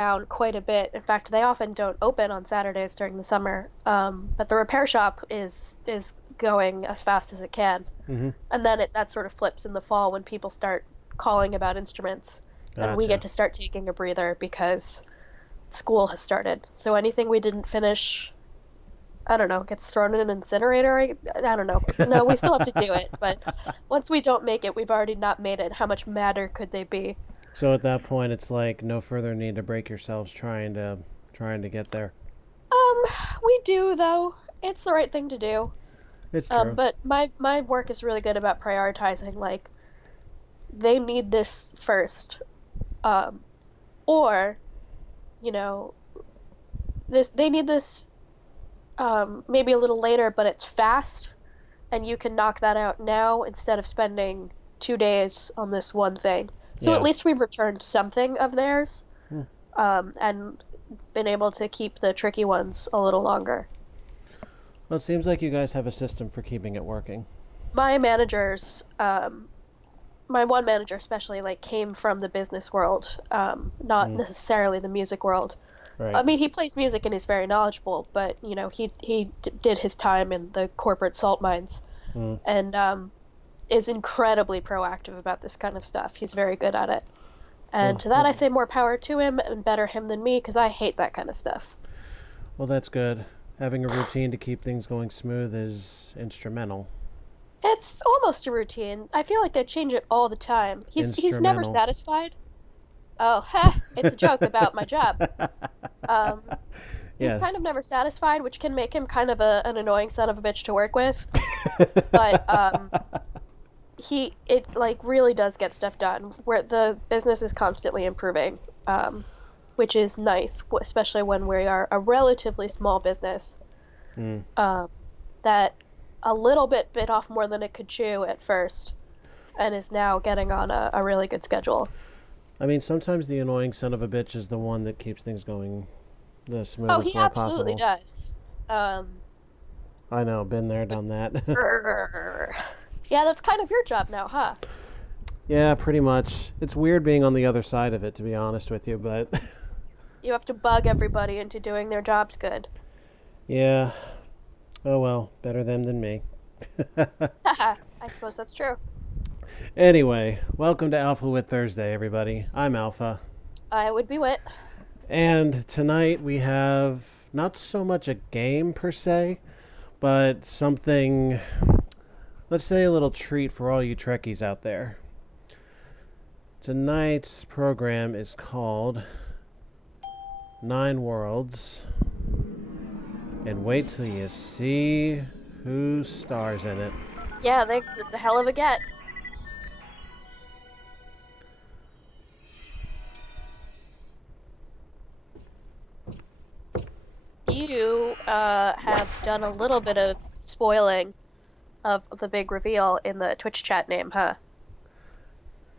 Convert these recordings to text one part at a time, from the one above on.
down quite a bit. In fact, they often don't open on Saturdays during the summer. But the repair shop is going as fast as it can. Mm-hmm. And then that sort of flips in the fall when people start calling about instruments, and we get Gotcha. to start taking a breather because school has started. So anything we didn't finish, I don't know, gets thrown in an incinerator. I don't know. No, we still have to do it, but once we don't make it, we've already not made it. How much madder could they be? So at that point, it's like no further need to break yourselves trying to get there. Um, we do though. It's the right thing to do. It's true. But my work is really good about prioritizing. Like they need this first, um, or you know, they need this maybe a little later, but it's fast, and you can knock that out now instead of spending 2 days on this one thing. So at Yeah. least we've returned something of theirs, Hmm. and been able to keep the tricky ones a little longer. Well, it seems like you guys have a system for keeping it working. My managers, my one manager especially, like came from the business world, not Mm. necessarily the music world. I Right. mean, he plays music and he's very knowledgeable, but he did his time in the corporate salt mines Mm. and is incredibly proactive about this kind of stuff. He's very good at it. And Well, to that, I say more power to him and better him than me because I hate that kind of stuff. well, that's good. Having a routine to keep things going smooth is instrumental. It's almost a routine. I feel like they change it all the time. He's never Instrumental. satisfied. Oh, it's a joke about my job. Um, he's kind Yes. of never satisfied, which can make him kind of an annoying son of a bitch to work with. But it like really does get stuff done where the business is constantly improving, which is nice, especially when we are a relatively small business Mm. um, that a little bit bit off more than it could chew at first and is now getting on a really good schedule. I mean, sometimes the annoying son of a bitch is the one that keeps things going the Oh, smoothest he way absolutely possible. does. Um, I know, been there, done that. yeah, that's kind of your job now, huh? Yeah, pretty much. It's weird being on the other side of it, to be honest with you, but You have to bug everybody into doing their jobs good. yeah. Oh well, better them than me. Haha, I suppose that's true. Anyway, welcome to Alpha with Thursday, everybody. I'm Alpha. I would be wit. And tonight we have not so much a game per se, but something, let's say a little treat for all you Trekkies out there. Tonight's program is called Nine Worlds. And wait till you see who stars in it. Yeah, it's a hell of a get. You have done a little bit of spoiling of the big reveal in the Twitch chat name, huh?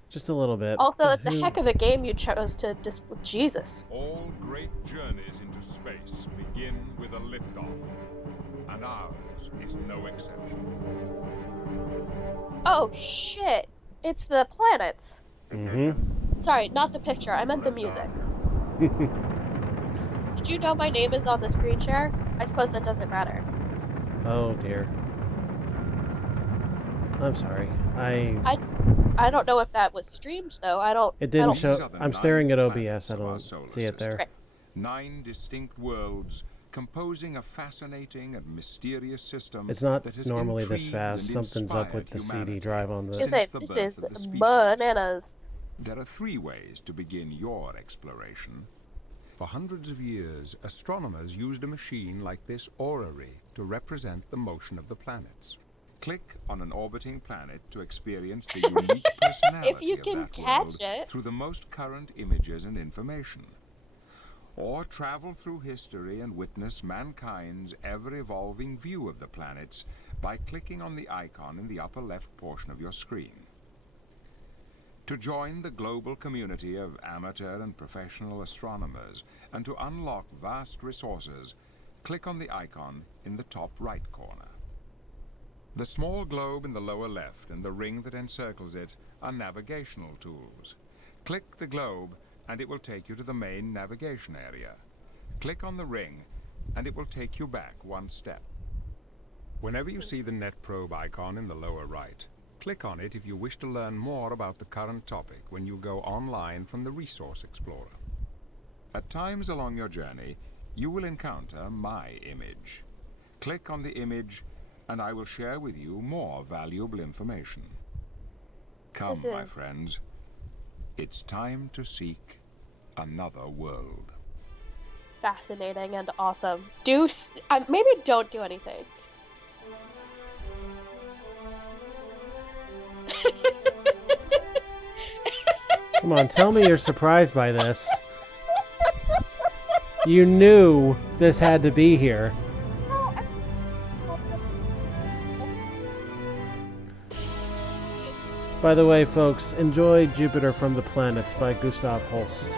Just a little bit. Also, it's a Who? heck of a game you chose to Jesus. All great journeys into space begin with a liftoff, and ours is no exception. Oh shit! It's the planets. Mm-hmm. Sorry, not the picture. I meant the music. Did you know my name is on the screen share? I suppose that doesn't matter. Oh dear. I'm sorry. I I don't know if that was streamed though. It I didn't don't. These show. are the I'm 9 staring at OBS. planets I of our don't solar see it there. system. Great. 9 distinct worlds composing a fascinating and mysterious system It's not that has normally this intrigued fast. and Something's up inspired with the humanity CD drive on I was the. gonna since say the this birth is of the species. bananas. There are 3 ways to begin your exploration. For hundreds of years, astronomers used a machine like this orrery to represent the motion of the planets. Click on an orbiting planet to experience the unique If personality you of can that catch world it. through the most current images and information. Or travel through history and witness mankind's ever-evolving view of the planets by clicking on the icon in the upper left portion of your screen. To join the global community of amateur and professional astronomers and to unlock vast resources, click on the icon in the top right corner. The small globe in the lower left and the ring that encircles it are navigational tools. Click the globe and it will take you to the main navigation area. Click on the ring, and it will take you back one step. Whenever you see the net probe icon in the lower right, click on it if you wish to learn more about the current topic when you go online from the Resource Explorer. At times along your journey, you will encounter my image. Click on the image, and I will share with you more valuable information. Come, my friends. It's time to seek another world. Fascinating and awesome. Maybe don't do anything. Come on, tell me you're surprised by this. You knew this had to be here. By the way, folks, enjoy Jupiter from the Planets by Gustav Holst.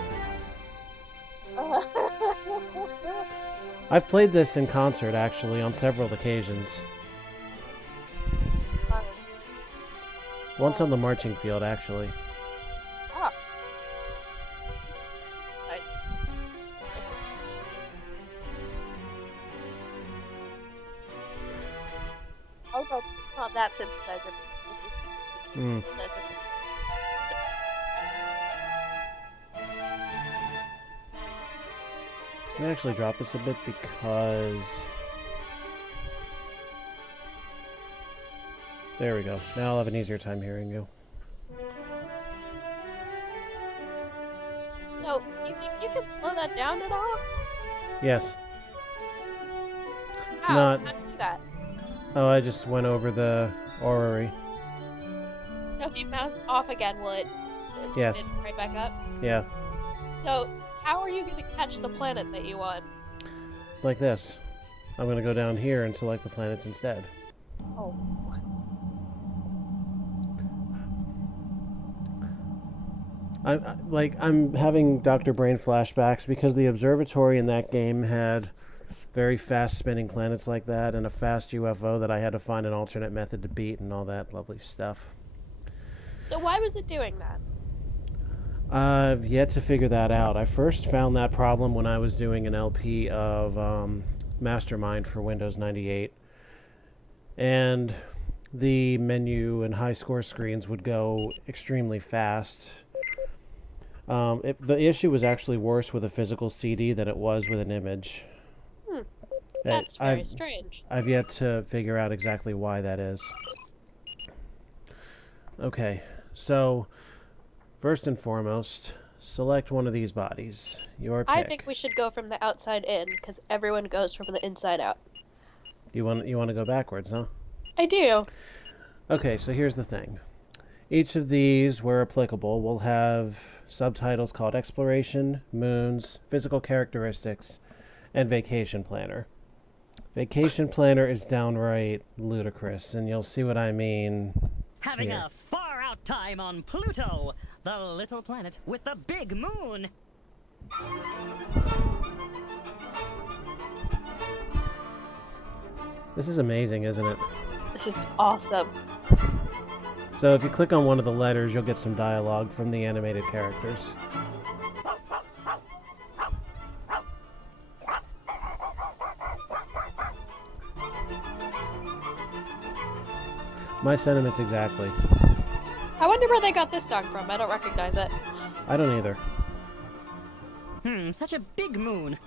I've played this in concert, actually, on several occasions. Once on the marching field, actually. Oh, no, it's not that synthesizer. This is Let me actually drop this a bit because... There we go. Now I'll have an easier time hearing you. No, you think you can slow that down at all? Yes. How? Not... How'd you do that? Oh, I just went over the orrery. So if you mouse off again, will it Yes. spin right back up? Yeah. So, how are you going to catch the planet that you want? Like this. I'm going to go down here and select the planets instead. Oh. I'm having Dr. Brain flashbacks because the observatory in that game had very fast spinning planets like that and a fast UFO that I had to find an alternate method to beat and all that lovely stuff. So why was it doing that? I've yet to figure that out. I first found that problem when I was doing an LP of Mastermind for Windows 98. And the menu and high score screens would go extremely fast. The issue was actually worse with a physical CD than it was with an image. That's very strange. I've yet to figure out exactly why that is. Okay, so first and foremost, select one of these bodies. Your pick. I think we should go from the outside in, because everyone goes from the inside out. You want to go backwards, huh? I do. Okay, so here's the thing. Each of these, where applicable, will have subtitles called Exploration, Moons, Physical Characteristics, and Vacation Planner. Vacation Planner is downright ludicrous, and you'll see what I mean. Having here. a far-out time on Pluto, the little planet with the big moon. This is amazing, isn't it? This is awesome. So if you click on one of the letters, you'll get some dialogue from the animated characters. My sentiments exactly. I wonder where they got this song from. I don't recognize it. I don't either. Such a big moon.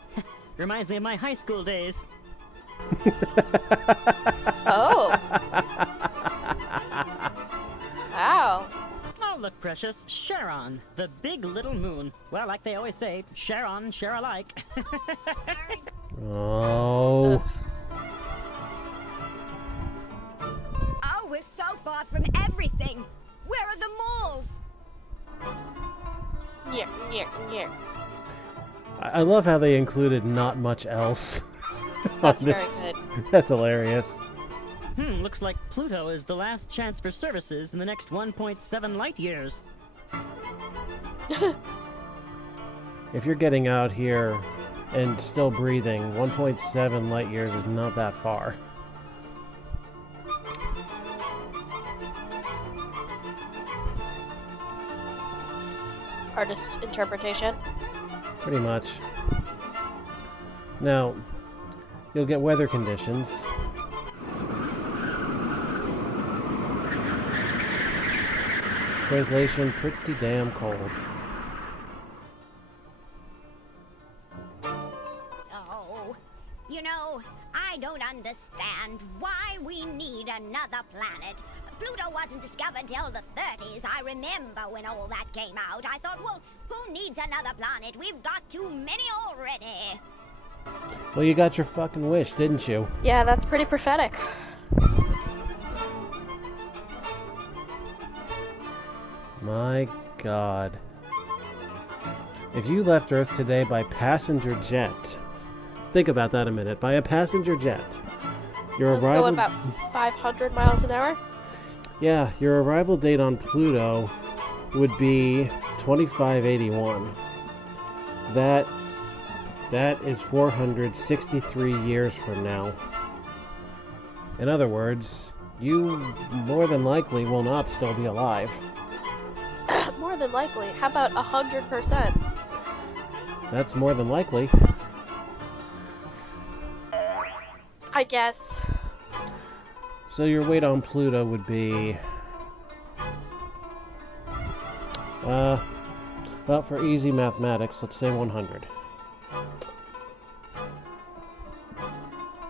Reminds me of my high school days. Oh. Wow. Oh, look, precious. Charon, the big little moon. Well, like they always say, share on, share alike. Oh. Oh, we're so far from everything. Where are the malls? Yeah. I love how they included not much else. That's on very this. good. That's hilarious. Looks like Pluto is the last chance for services in the next 1.7 light years. If you're getting out here and still breathing, 1.7 light years is not that far. Our artist's interpretation. Pretty much. Now, you'll get weather conditions. Translation, pretty damn cold. Oh, you know, I don't understand why we need another planet. Pluto wasn't discovered until the 30s. I remember when all that came out. I thought, well, who needs another planet? We've got too many already. Well, you got your fucking wish, didn't you? Yeah, that's pretty prophetic. My God. If you left Earth today by passenger jet, think about that a minute. By a passenger jet, your Let's arrival... go about 500 miles an hour. Yeah, your arrival date on Pluto would be 2581. That is 463 years from now. In other words, you more than likely will not still be alive. More than likely. How about 100%? That's more than likely. I guess. So your weight on Pluto would be... well, for easy mathematics, let's say 100.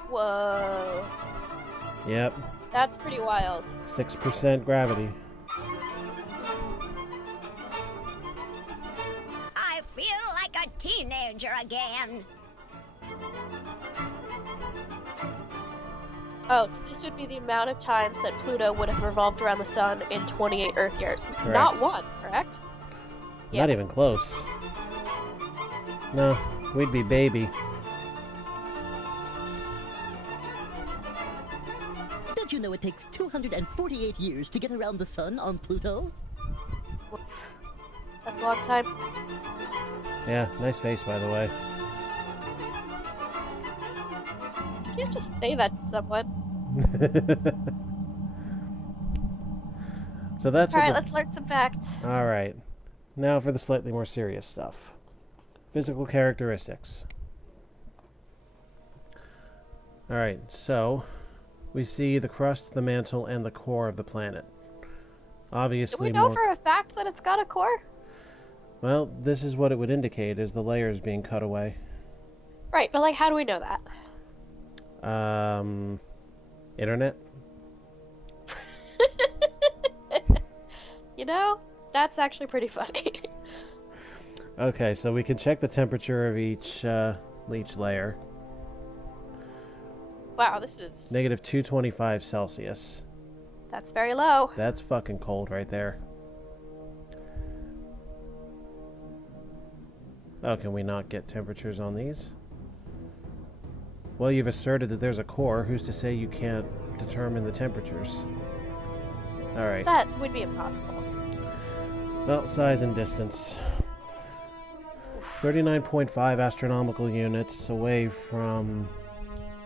Whoa. Yep, That's pretty wild. 6% gravity. I feel like a teenager again. Oh, so this would be the amount of times that Pluto would have revolved around the sun in 28 Earth years. Correct. Not one, correct? Not even close. No, we'd be baby. Did you know it takes 248 years to get around the sun on Pluto? That's a long time. Yeah, nice face, by the way. You can't just say that to someone. So that's Alright, what let's learn some facts. Alright. Now for the slightly more serious stuff. Physical characteristics. Alright, so we see the crust, the mantle, and the core of the planet. Do Obviously we know more... for a fact that it's got a core? Well, this is what it would indicate, is the layers being cut away. Right, but like, how do we know that? Internet? You know, that's actually pretty funny. Okay, so we can check the temperature of each layer. Wow, this is... Negative 225 Celsius. That's very low. That's fucking cold right there. Oh, can we not get temperatures on these? Well, you've asserted that there's a core. Who's to say you can't determine the temperatures? Alright. That would be impossible. Well, size and distance. 39.5 astronomical units away from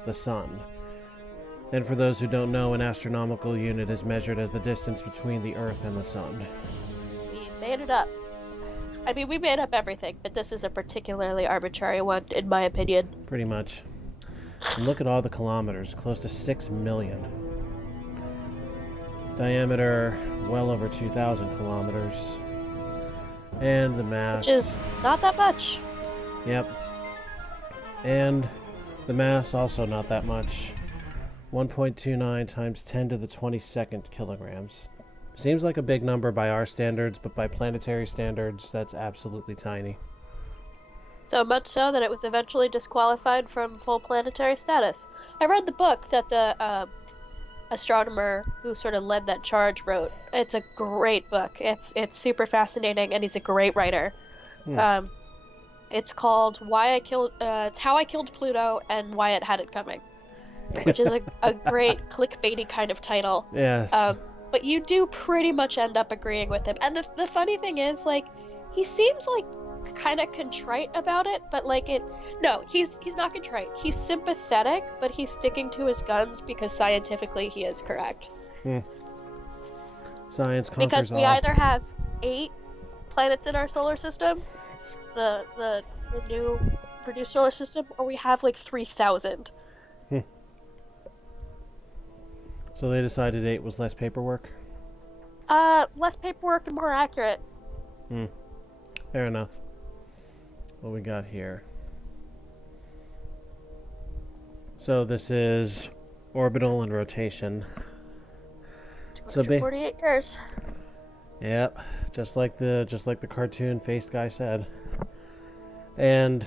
the sun. And for those who don't know, an astronomical unit is measured as the distance between the Earth and the sun. We made it up. I mean, we made up everything, but this is a particularly arbitrary one, in my opinion. Pretty much. And look at all the kilometers, close to 6 million. Diameter, well over 2,000 kilometers. And the mass... Which is not that much. Yep. And the mass, also not that much. 1.29 times 10 to the 22nd kilograms. Seems like a big number by our standards, but by planetary standards, that's absolutely tiny. So much so that it was eventually disqualified from full planetary status. I read the book that the astronomer who sort of led that charge wrote. It's a great book. It's super fascinating, and he's a great writer. It's called it's How I Killed Pluto and Why It Had It Coming, which is a great clickbaity kind of title. Yes. But you do pretty much end up agreeing with him. And the funny thing is, like, he seems like kind of contrite about it, but like no, he's not contrite. He's sympathetic, but he's sticking to his guns because scientifically he is correct. Science conquers Because we all. either have 8 planets in our solar system, the new reduced solar system, or we have like 3,000. So they decided 8 was less paperwork? Less paperwork and more accurate. Fair enough. What we got here? So this is orbital and rotation. So 248 years. Yep, just like the cartoon-faced guy said. And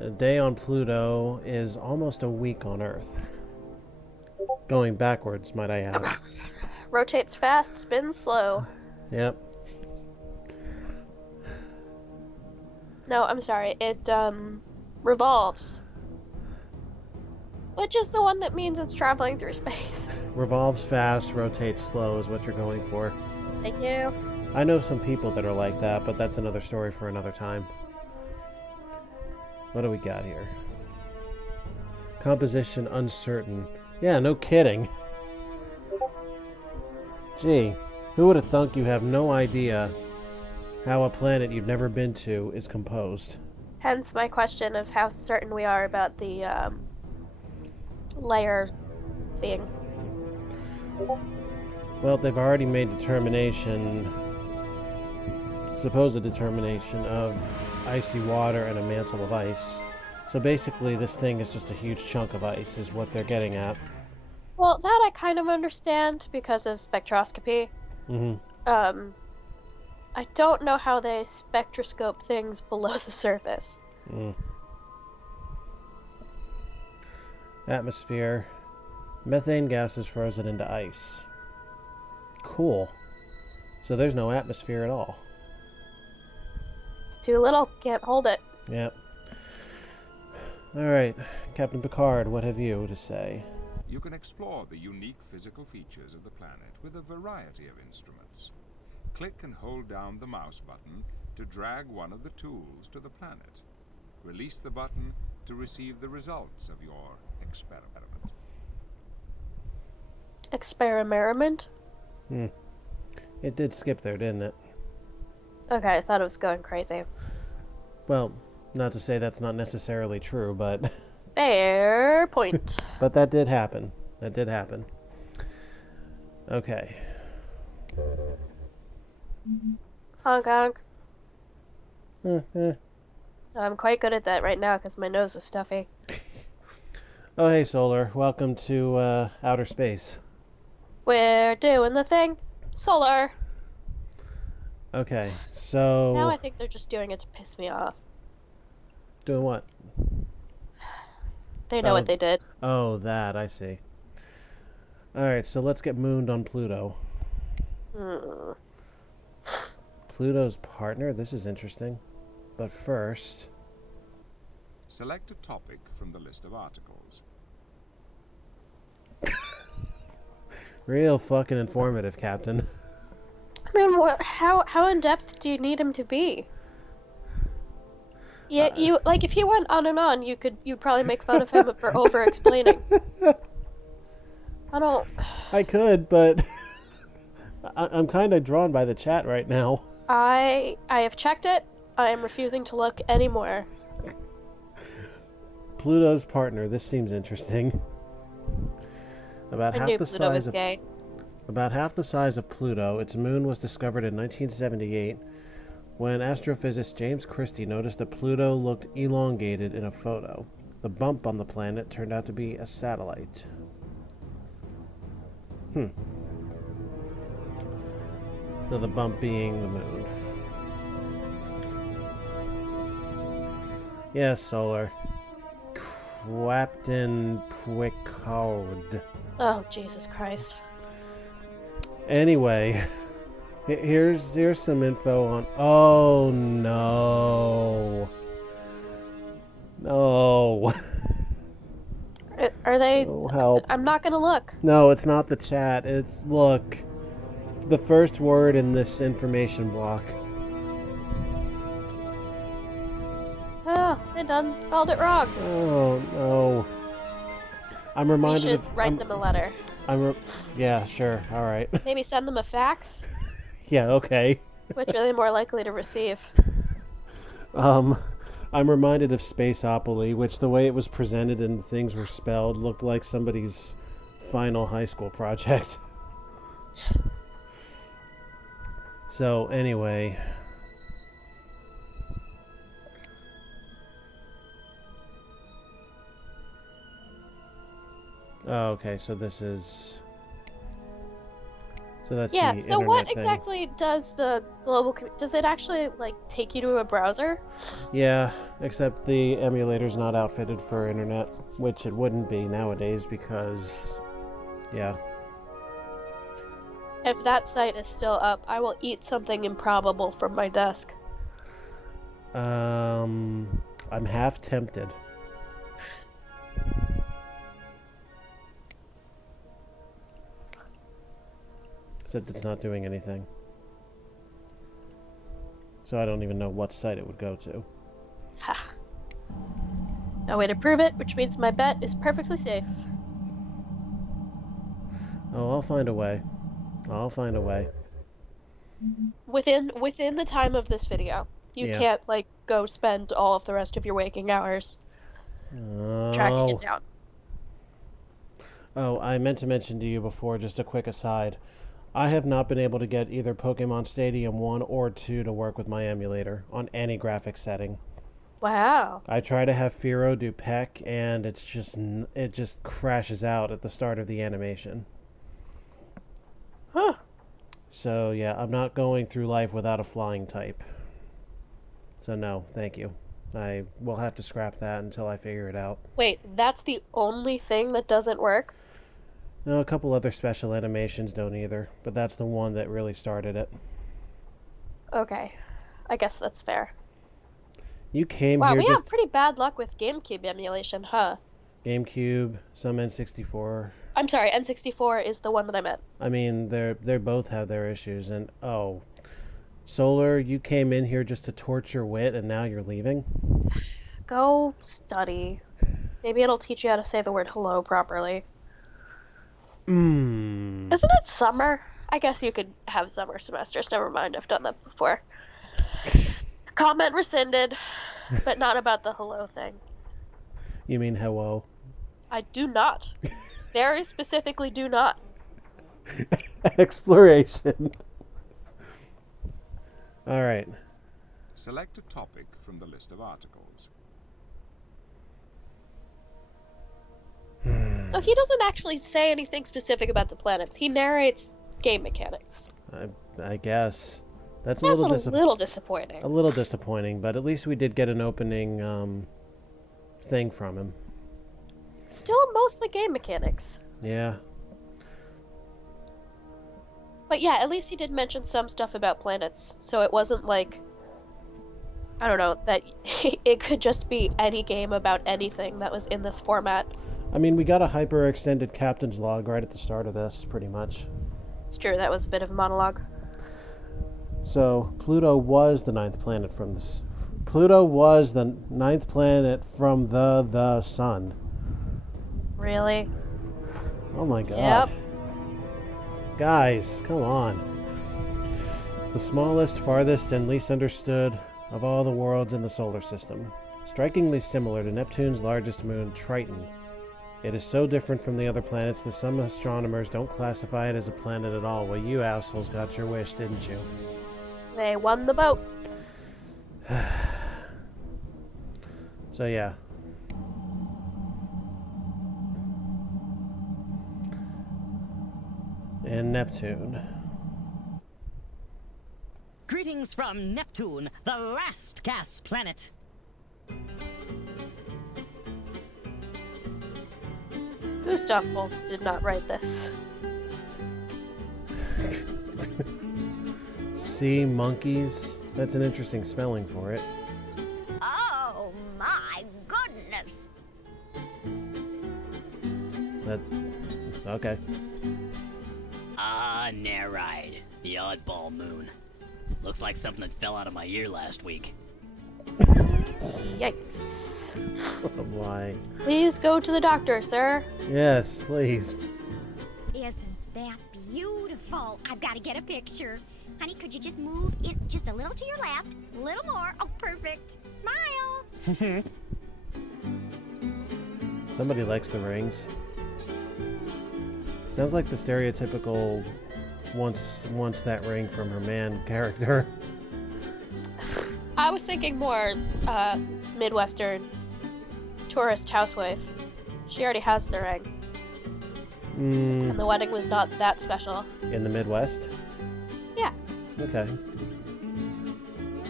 a day on Pluto is almost a week on Earth. Going backwards, might I add. Rotates fast, spins slow. Yep. No, I'm sorry. It revolves. Which is the one that means it's traveling through space. Revolves fast, rotates slow is what you're going for. Thank you. I know some people that are like that, but that's another story for another time. What do we got here? Composition uncertain. Yeah, no kidding. Gee, who would have thunk you have no idea how a planet you've never been to is composed? Hence my question of how certain we are about the layer thing. Well, they've already made supposed determination of icy water and a mantle of ice. So basically this thing is just a huge chunk of ice is what they're getting at. Well, that I kind of understand because of spectroscopy. I don't know how they spectroscope things below the surface. Atmosphere. Methane gas is frozen into ice. Cool. So there's no atmosphere at all. It's too little, can't hold it. Yep. Alright, Captain Picard, what have you to say? You can explore the unique physical features of the planet with a variety of instruments. Click and hold down the mouse button to drag one of the tools to the planet. Release the button to receive the results of your experiment. Experiment? It did skip there, didn't it? Okay, I thought it was going crazy. Well, not to say that's not necessarily true, but... Fair point. But that did happen. That did happen. Okay. Honk honk. I'm quite good at that right now because my nose is stuffy. Oh, hey, Solar. Welcome to outer space. We're doing the thing. Solar. Okay, so... Now I think they're just doing it to piss me off. Doing what? They know what they did. Oh, that, I see. Alright, so let's get mooned on Pluto. Pluto's partner? This is interesting. But first... Select a topic from the list of articles. Real fucking informative, Captain. I mean, how in depth do you need him to be? Yeah, you like if he went on and on, you'd probably make fun of him for over explaining. I could, but I'm kind of drawn by the chat right now. I have checked it. I am refusing to look anymore. Pluto's partner. This seems interesting. About I knew Pluto was gay. About half the size of Pluto, its moon was discovered in 1978 when astrophysicist James Christie noticed that Pluto looked elongated in a photo. The bump on the planet turned out to be a satellite. So the bump being the moon. Yes, Solar. Captain Picard. Oh, Jesus Christ. Anyway, here's some info on... Oh, no. No. Are they... Oh, help. I'm not gonna look. No, it's not the chat. It's, look, the first word in this information block. Oh, they done spelled it wrong. Oh, no. I'm reminded We should of... write them a letter. Yeah, sure. All right. Maybe send them a fax? Yeah, okay. Which are they more likely to receive? I'm reminded of Spaceopoly, which the way it was presented and things were spelled looked like somebody's final high school project. So, anyway. Oh, okay, so this is... So that's Yeah, the so what internet thing. exactly does the global... Does it actually, like, take you to a browser? Yeah, except the emulator's not outfitted for internet, which it wouldn't be nowadays because... Yeah. If that site is still up, I will eat something improbable from my desk. I'm half tempted. Except it's not doing anything. So I don't even know what site it would go to. Ha. No way to prove it, which means my bet is perfectly safe. Oh, I'll find a way. I'll find a way. Within the time of this video. You Yeah. can't, like, go spend all of the rest of your waking hours tracking it down. Oh, I meant to mention to you before, just a quick aside. I have not been able to get either Pokemon Stadium 1 or 2 to work with my emulator on any graphics setting. Wow. I try to have Firo do Peck, and it just crashes out at the start of the animation. Huh. So, yeah, I'm not going through life without a flying type. So, no, thank you. I will have to scrap that until I figure it out. Wait, that's the only thing that doesn't work? No, a couple other special animations don't either, but that's the one that really started it. Okay. I guess that's fair. You came Wow, here we just... have pretty bad luck with GameCube emulation, huh? GameCube, some N64. I'm sorry, N64 is the one that I meant. I mean, they both have their issues, and oh, Solar, you came in here just to torture wit, and now you're leaving? Go study. Maybe it'll teach you how to say the word hello properly. Isn't it summer? I guess you could have summer semesters. Never mind, I've done that before. Comment rescinded, but not about the hello thing. You mean hello? I do not. Very specifically do not. Exploration. All right. Select a topic from the list of articles. So he doesn't actually say anything specific about the planets. He narrates game mechanics. I guess. That's a little disappointing. A little disappointing, but at least we did get an opening thing from him. Still mostly game mechanics. Yeah. But yeah, at least he did mention some stuff about planets, so it wasn't like, I don't know, that it could just be any game about anything that was in this format. I mean, we got a hyper-extended captain's log right at the start of this, pretty much. It's true, that was a bit of a monologue. So, Pluto was the ninth planet from this. Pluto was the ninth planet from the sun. Really? Oh my god. Yep. Guys, come on. The smallest, farthest, and least understood of all the worlds in the solar system. Strikingly similar to Neptune's largest moon, Triton. It is so different from the other planets that some astronomers don't classify it as a planet at all. Well, you assholes got your wish, didn't you? They won the boat. So, yeah. And Neptune. Greetings from Neptune, the last gas planet. Gustav Holst did not write this. Sea monkeys. That's an interesting spelling for it. Oh my goodness! That. Okay. Ah, Neride, the oddball moon. Looks like something that fell out of my ear last week. Yikes. Why? Please go to the doctor, sir. Yes, please. Isn't that beautiful? I've got to get a picture. Honey, could you just move it just a little to your left? A little more. Oh, perfect. Smile. Somebody likes the rings. Sounds like the stereotypical wants that ring from her man character. I was thinking more Midwestern tourist housewife. She already has the ring. And the wedding was not that special. In the Midwest? Yeah. Okay.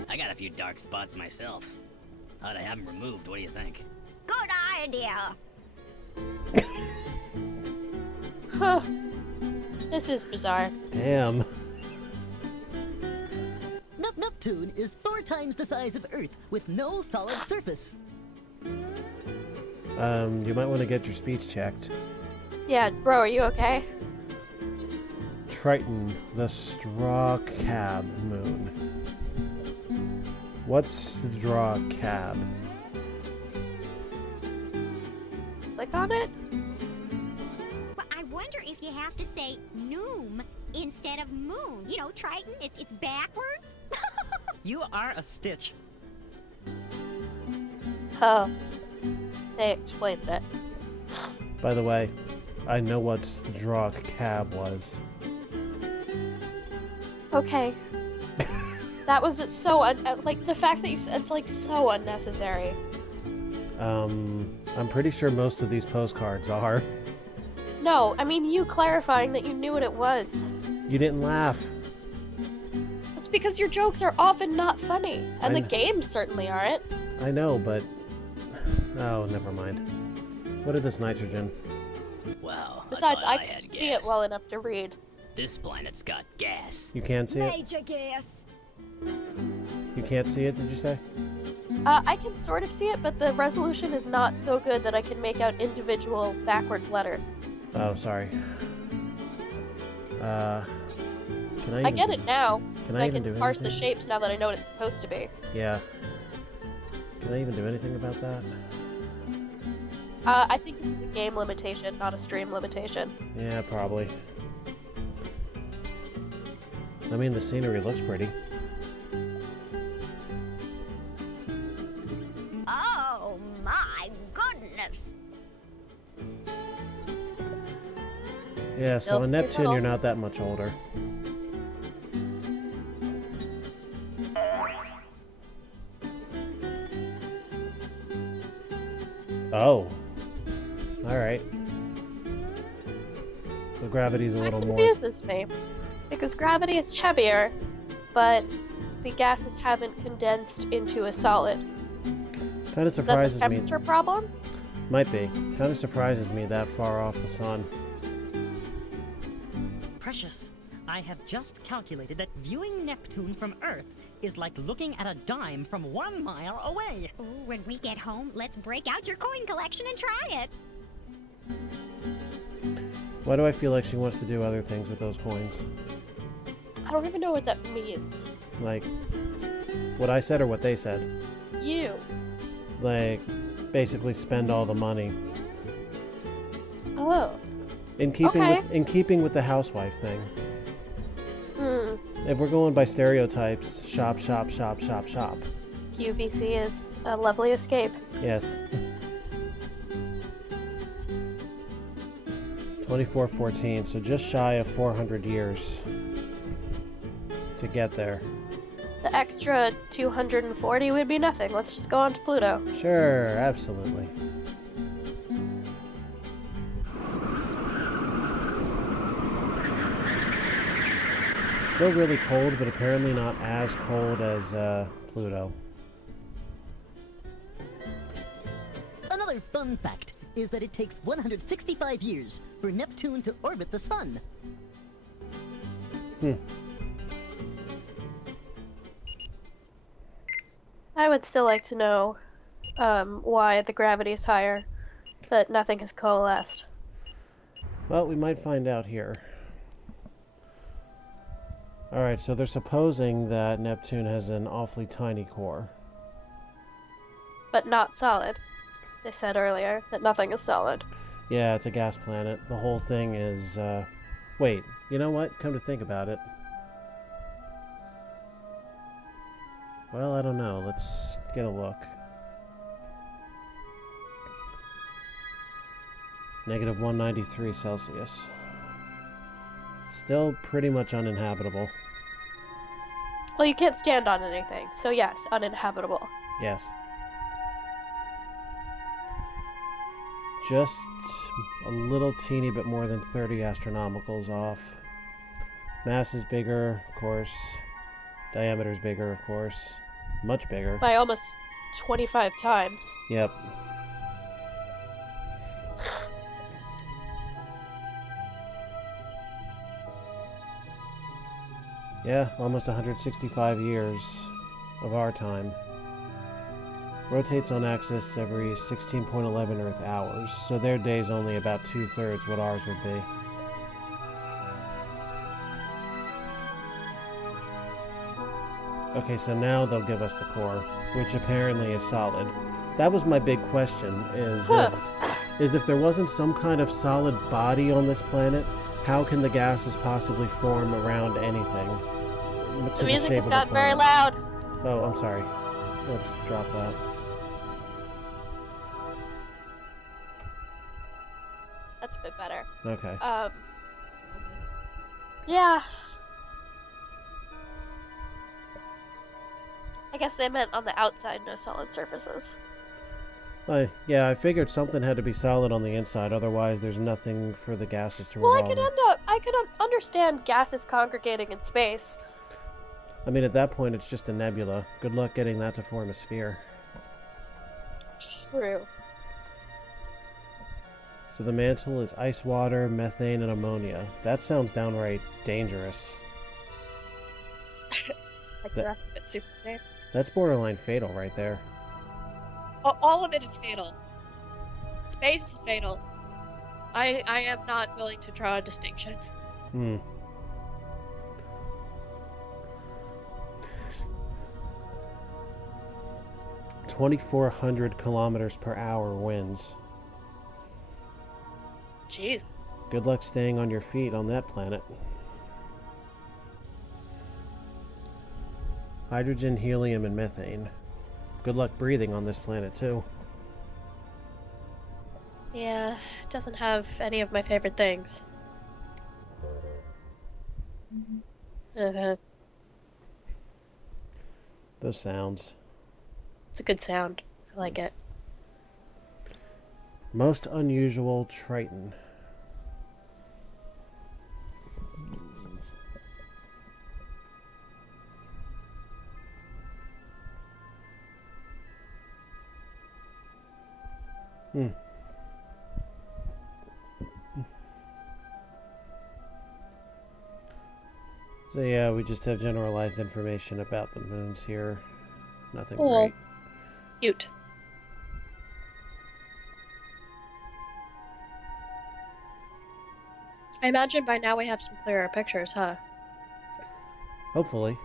I got a few dark spots myself. Ought to have them removed, what do you think? Good idea. Huh. This is bizarre. Damn. Neptune is 4 times the size of Earth with no solid surface. You might want to get your speech checked. Yeah, bro, are you okay? Triton, the straw cab moon. What's the straw cab? Click on it? Well, I wonder if you have to say noom instead of moon. You know, Triton, it's backwards. You are a stitch. Oh. They explained it. By the way, I know what straw cab was. Okay. That was just so like the fact that you said it's like so unnecessary. I'm pretty sure most of these postcards are. No, I mean you clarifying that you knew what it was. You didn't laugh. It's because your jokes are often not funny, and the games certainly aren't. I know, but... Oh, never mind. What is this nitrogen? Wow, Besides, I I thought I had can gas. see it well enough to read. This planet's got gas. You can't see it? Major gas. You can't see it, did you say? I can sort of see it, but the resolution is not so good that I can make out individual backwards letters. Oh, sorry. Can I I get it now. Can I even can do parse the anything? shapes now that I know what it's supposed to be. Yeah. Can I even do anything about that? I think this is a game limitation, not a stream limitation. Yeah, probably. I mean, the scenery looks pretty. Oh my goodness. Yeah, so Nope, on you're Neptune, not. you're not that much older. Oh. Alright. So gravity's a That little more... confuses me, because gravity is heavier, but the gases haven't condensed into a solid. Kind of Is that the surprises me. temperature problem? Might be. Kind of surprises me that far off the sun. Precious, I have just calculated that viewing Neptune from Earth is like looking at a dime from 1 mile away. Ooh, when we get home, let's break out your coin collection and try it. Why do I feel like she wants to do other things with those coins? I don't even know what that means. Like, what I said or what they said? You. Like, basically spend all the money. Oh. In keeping Okay. with, in keeping with the housewife thing. Hmm. If we're going by stereotypes, shop, shop, shop, shop, shop. QVC is a lovely escape. Yes. 2414, so just shy of 400 years to get there. The extra 240 would be nothing. Let's just go on to Pluto. Sure, absolutely. Still really cold, but apparently not as cold as Pluto. Another fun fact is that it takes 165 years for Neptune to orbit the Sun. I would still like to know why the gravity is higher, but nothing has coalesced. Well, we might find out here. Alright, so they're supposing that Neptune has an awfully tiny core. But not solid. They said earlier that nothing is solid. Yeah, it's a gas planet. The whole thing is, wait, you know what? Come to think about it. Well, I don't know. Let's get a look. Negative 193 Celsius. Still pretty much uninhabitable. Well, you can't stand on anything, so yes, uninhabitable. Yes. Just a little teeny bit more than 30 astronomicals off. Mass is bigger, of course. Diameter is bigger, of course. Much bigger. By almost 25 times. Yep. Yeah, almost 165 years of our time. Rotates on axis every 16.11 Earth hours, so their day's only about 2/3 what ours would be. Okay, so now they'll give us the core, which apparently is solid. That was my big question, is if there wasn't some kind of solid body on this planet, how can the gases possibly form around anything? The music has gotten very loud. Oh, I'm sorry. Let's drop that. That's a bit better. Okay. Yeah. I guess they meant on the outside, no solid surfaces. Yeah, I figured something had to be solid on the inside, otherwise there's nothing for the gases to Well, revolve. I could understand gases congregating in space. I mean, at that point, it's just a nebula. Good luck getting that to form a sphere. True. So the mantle is ice water, methane, and ammonia. That sounds downright dangerous. Like the rest of it, super safe. That's borderline fatal right there. All of it is fatal. Space is fatal. I am not willing to draw a distinction. Hmm. .2400 kilometers per hour winds. Jeez. Good luck staying on your feet on that planet. Hydrogen, helium, and methane. Good luck breathing on this planet, too. Yeah, it doesn't have any of my favorite things. Those sounds. It's a good sound. I like it. Most unusual Triton. So yeah, we just have generalized information about the moons here. Nothing Cool. great. Cute. I imagine by now we have some clearer pictures, huh? Hopefully.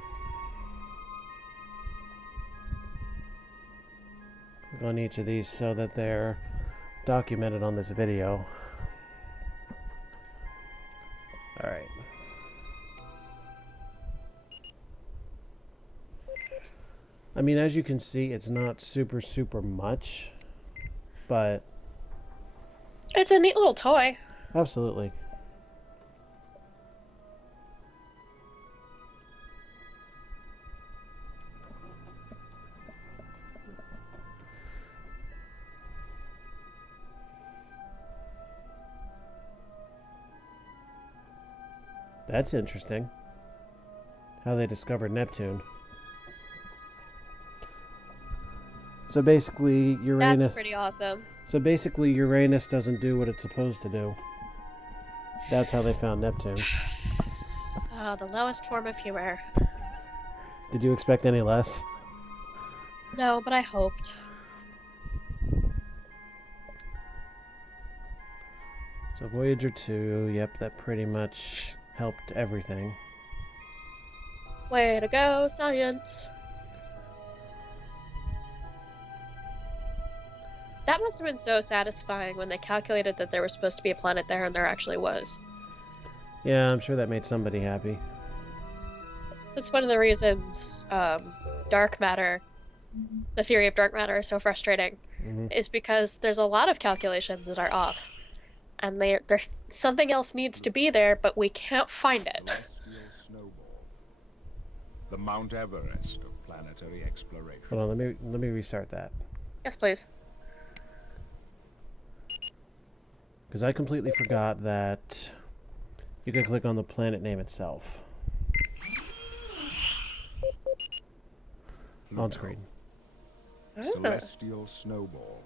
On each of these so that they're documented on this video. Alright. I mean, as you can see, it's not super much, but... It's a neat little toy. Absolutely. That's interesting. How they discovered Neptune. So basically, Uranus... That's pretty awesome. So basically, Uranus doesn't do what it's supposed to do. That's how they found Neptune. Oh, the lowest form of humor. Did you expect any less? No, but I hoped. So Voyager 2, yep, that pretty much helped everything. Way to go, science! That must have been so satisfying when they calculated that there was supposed to be a planet there and there actually was. Yeah, I'm sure that made somebody happy. That's one of the reasons dark matter, the theory of dark matter is so frustrating, is because there's a lot of calculations that are off. And there's something else needs to be there, but we can't find it. Celestial snowball. The Mount Everest of planetary exploration. Hold on, let me restart that. Yes, please. Because I completely forgot that you can click on the planet name itself. On screen. Celestial snowball.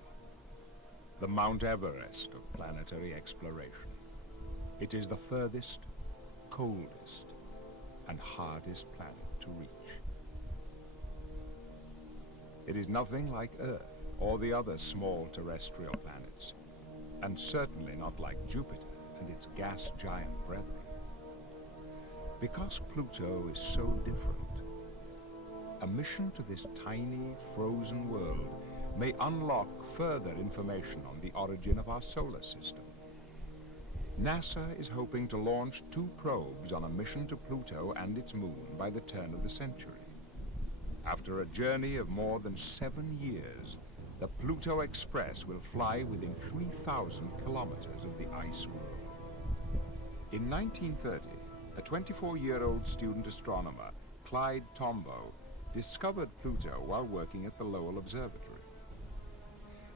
The Mount Everest of planetary exploration. It is the furthest, coldest, and hardest planet to reach. It is nothing like Earth or the other small terrestrial planets, and certainly not like Jupiter and its gas giant brethren. Because Pluto is so different, a mission to this tiny, frozen world may unlock further information on the origin of our solar system. NASA is hoping to launch 2 probes on a mission to Pluto and its moon by the turn of the century. After a journey of more than 7 years, the Pluto Express will fly within 3,000 kilometers of the ice world. In 1930, a 24-year-old student astronomer, Clyde Tombaugh, discovered Pluto while working at the Lowell Observatory.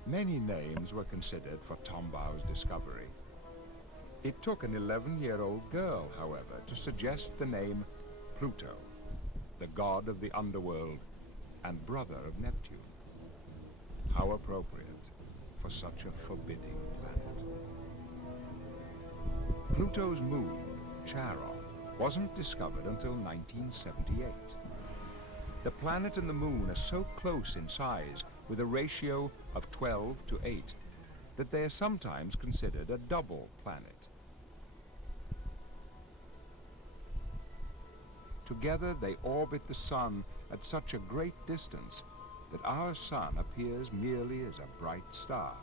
Many names were considered for Tombaugh's discovery. It took an 11-year-old girl, however, to suggest the name Pluto, the god of the underworld and brother of Neptune. How appropriate for such a forbidding planet. Pluto's moon, Charon, wasn't discovered until 1978. The planet and the moon are so close in size, with a ratio of 12 to 8, that they are sometimes considered a double planet. Together they orbit the sun at such a great distance that our sun appears merely as a bright star.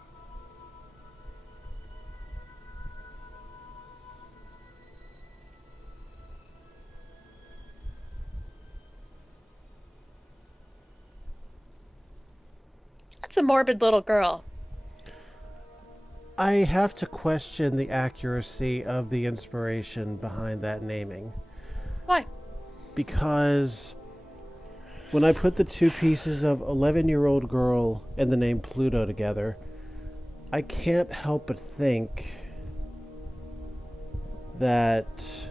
That's a morbid little girl. I have to question the accuracy of the inspiration behind that naming. Why? Because when I put the 2 pieces of 11-year-old girl and the name Pluto together, I can't help but think that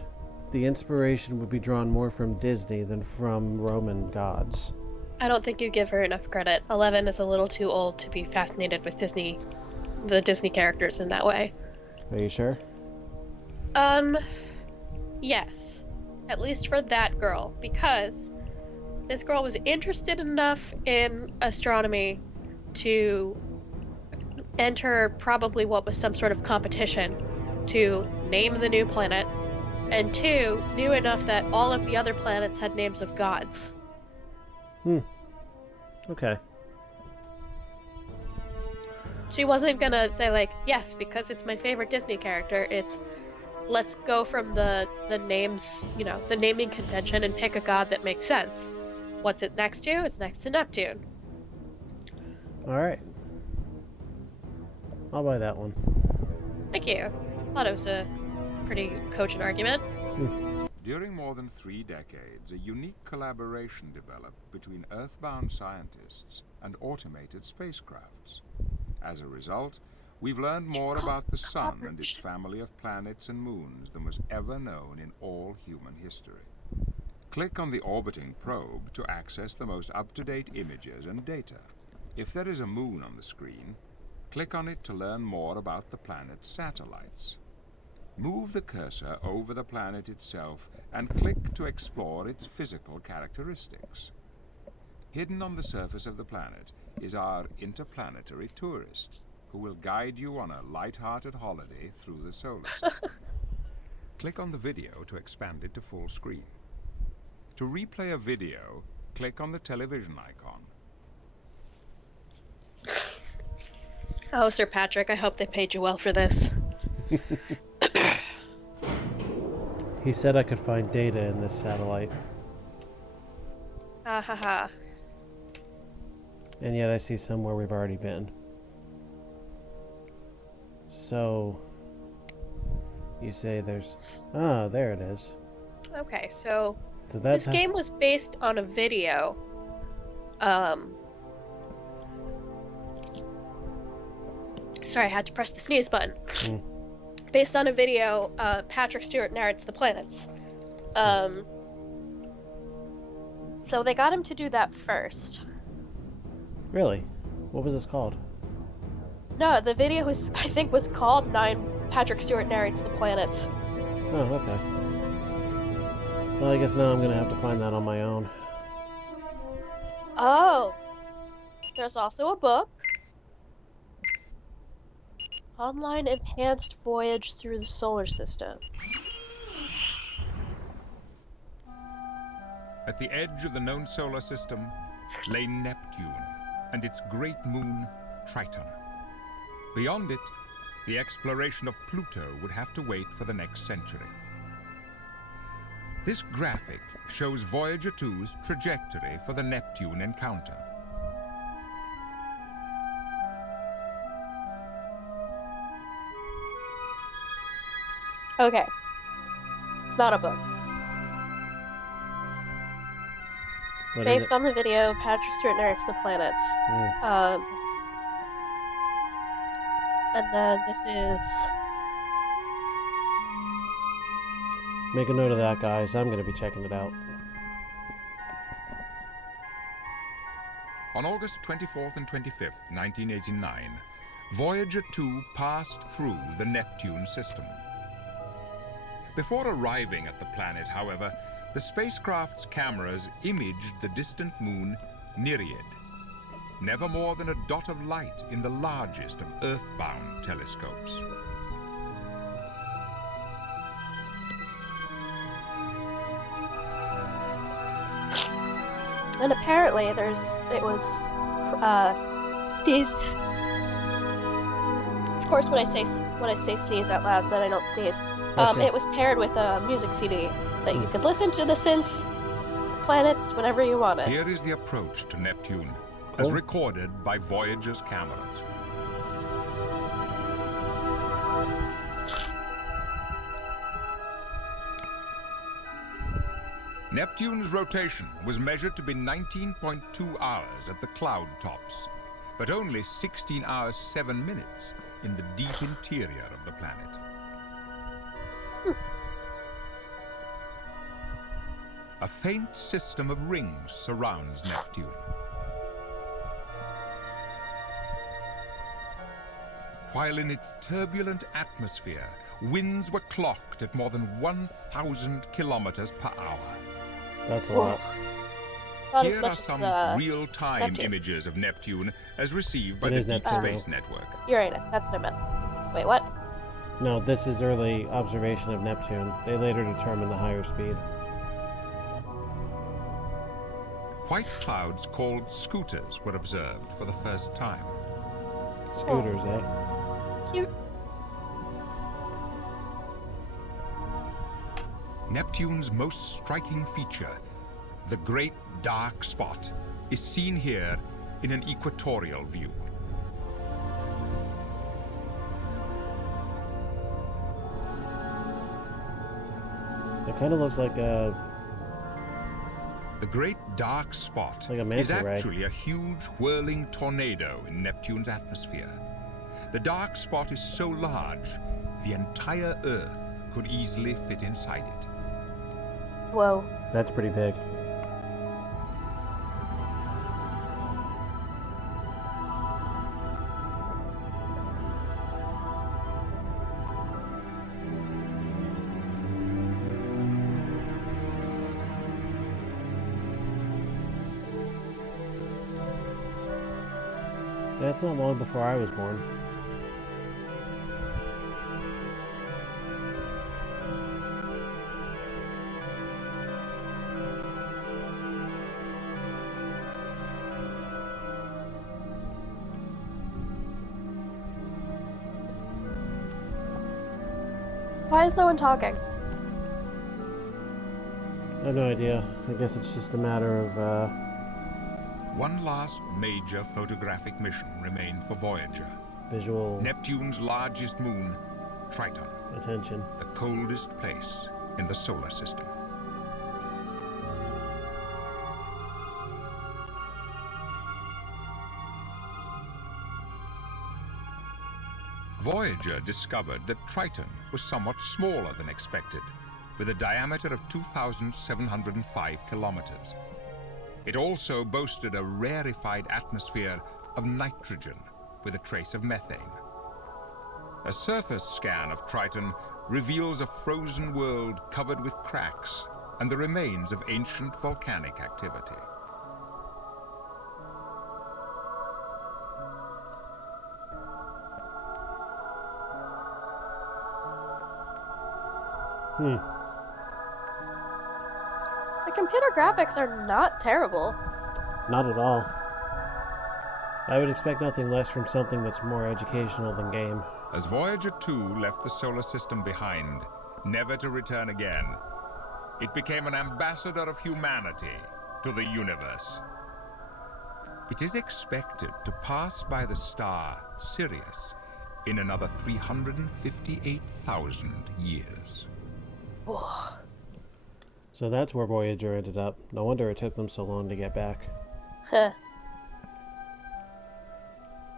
the inspiration would be drawn more from Disney than from Roman gods. I don't think you give her enough credit. 11 is a little too old to be fascinated with Disney, the Disney characters in that way. Are you sure? Yes. At least for that girl, because this girl was interested enough in astronomy to enter probably what was some sort of competition to name the new planet, and 2, knew enough that all of the other planets had names of gods. Okay. She wasn't gonna say, like, yes, because it's my favorite Disney character. It's, let's go from the names, you know, the naming convention and pick a god that makes sense. What's it next to? It's next to Neptune. Alright. I'll buy that one. Thank you. Thought it was a pretty cogent argument. During more than 3 decades, a unique collaboration developed between Earthbound scientists and automated spacecrafts. As a result, we've learned more about the Sun and its family of planets and moons than was ever known in all human history. Click on the orbiting probe to access the most up-to-date images and data. If there is a moon on the screen, click on it to learn more about the planet's satellites. Move the cursor over the planet itself and click to explore its physical characteristics. Hidden on the surface of the planet is our interplanetary tourist, who will guide you on a light-hearted holiday through the solar system. Click on the video to expand it to full screen. To replay a video, click on the television icon. Oh, Sir Patrick, I hope they paid you well for this. He said I could find data in this satellite. Ha ha ha. And yet I see somewhere we've already been. So, you say there's... Ah, there it is. Okay, so So that's this game was based on a video. Sorry, I had to press the sneeze button. Based on a video, Patrick Stewart narrates the planets. So they got him to do that first. Really? What was this called? No, the video was, I think, was called Patrick Stewart Narrates the Planets. Oh, okay. Well, I guess now I'm gonna have to find that on my own. Oh! There's also a book. Online Enhanced Voyage Through the Solar System. At the edge of the known solar system lay Neptune and its great moon, Triton. Beyond it, the exploration of Pluto would have to wait for the next century. This graphic shows Voyager 2's trajectory for the Neptune encounter. Okay. It's not a book. What is Based it? on the video, Patrick Stewart narrates the planets. And then this is... Make a note of that, guys. I'm gonna be checking it out. On August 24th and 25th, 1989, Voyager 2 passed through the Neptune system. Before arriving at the planet, however, the spacecraft's cameras imaged the distant moon, Nereid, never more than a dot of light in the largest of Earth-bound telescopes. And apparently it was sneeze. Of course, when I say sneeze out loud, then I don't sneeze. It was paired with a music CD that you could listen to the synth, the planets, whenever you wanted. Here is the approach to Neptune, as recorded by Voyager's cameras. Neptune's rotation was measured to be 19.2 hours at the cloud tops, but only 16 hours 7 minutes in the deep interior of the planet. A faint system of rings surrounds Neptune. While in its turbulent atmosphere, winds were clocked at more than 1,000 kilometers per hour. That's a lot. Not as Here much are as some the real-time Neptune. images of Neptune as received by It the is Deep Neptune. Space Network. Uranus. That's what I meant. Wait, what? No, this is early observation of Neptune. They later determined the higher speed. White clouds called scooters were observed for the first time. Scooters, eh? Cute. Neptune's most striking feature, the great dark spot, is seen here in an equatorial view. It kind of looks like a... The great dark spot Like a is manta ray. actually a huge whirling tornado in Neptune's atmosphere. The dark spot is so large, the entire Earth could easily fit inside it. Whoa. That's pretty big. That's not long before I was born. Why is no one talking? I have no idea. I guess it's just a matter of One last major photographic mission remained for Voyager. Visual Neptune's largest moon, Triton, attention. the coldest place in the solar system. Voyager discovered that Triton was somewhat smaller than expected, with a diameter of 2,705 kilometers. It also boasted a rarefied atmosphere of nitrogen with a trace of methane. A surface scan of Triton reveals a frozen world covered with cracks and the remains of ancient volcanic activity. The computer graphics are not terrible. Not at all. I would expect nothing less from something that's more educational than game. As Voyager 2 left the solar system behind, never to return again, it became an ambassador of humanity to the universe. It is expected to pass by the star Sirius in another 358,000 years. So that's where Voyager ended up. No wonder it took them so long to get back. Huh.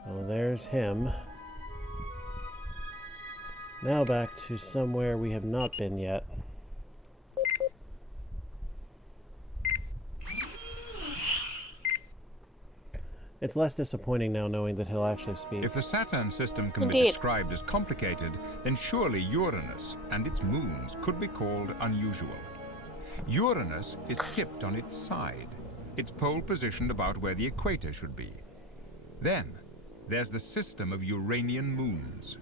Well, there's him. Now back to somewhere we have not been yet. It's less disappointing now knowing that he'll actually speak. If the Saturn system can Indeed. be described as complicated, then surely Uranus and its moons could be called unusual. Uranus is tipped on its side, its pole positioned about where the equator should be. Then, there's the system of Uranian moons.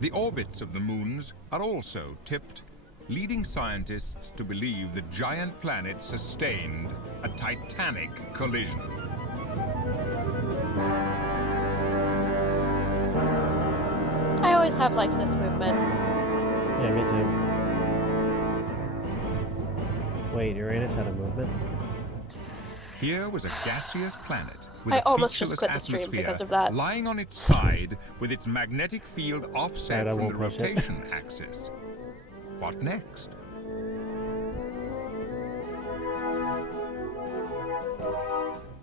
The orbits of the moons are also tipped, leading scientists to believe the giant planet sustained a titanic collision. I always have liked this movement. Yeah, me too. Wait, Uranus had a movement? Here was a gaseous planet with I a almost just featureless quit the stream atmosphere because of that. lying on its side with its magnetic field offset Right, I from the won't push it. rotation axis. What next?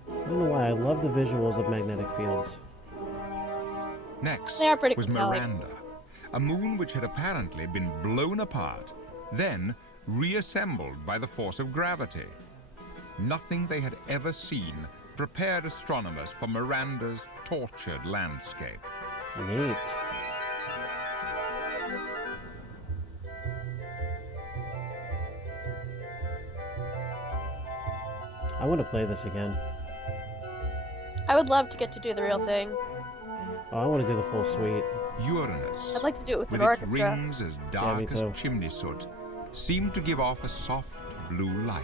I don't know why, I love the visuals of magnetic fields. Next They are pretty was compelling. Miranda, a moon which had apparently been blown apart, then reassembled by the force of gravity. Nothing they had ever seen prepared astronomers for Miranda's tortured landscape. Neat. I want to play this again. I would love to get to do the real thing. Oh, I want to do the full suite. Uranus, I'd like to do it with an with its orchestra. rings as me dark too. as chimney soot, seemed to give off a soft blue light.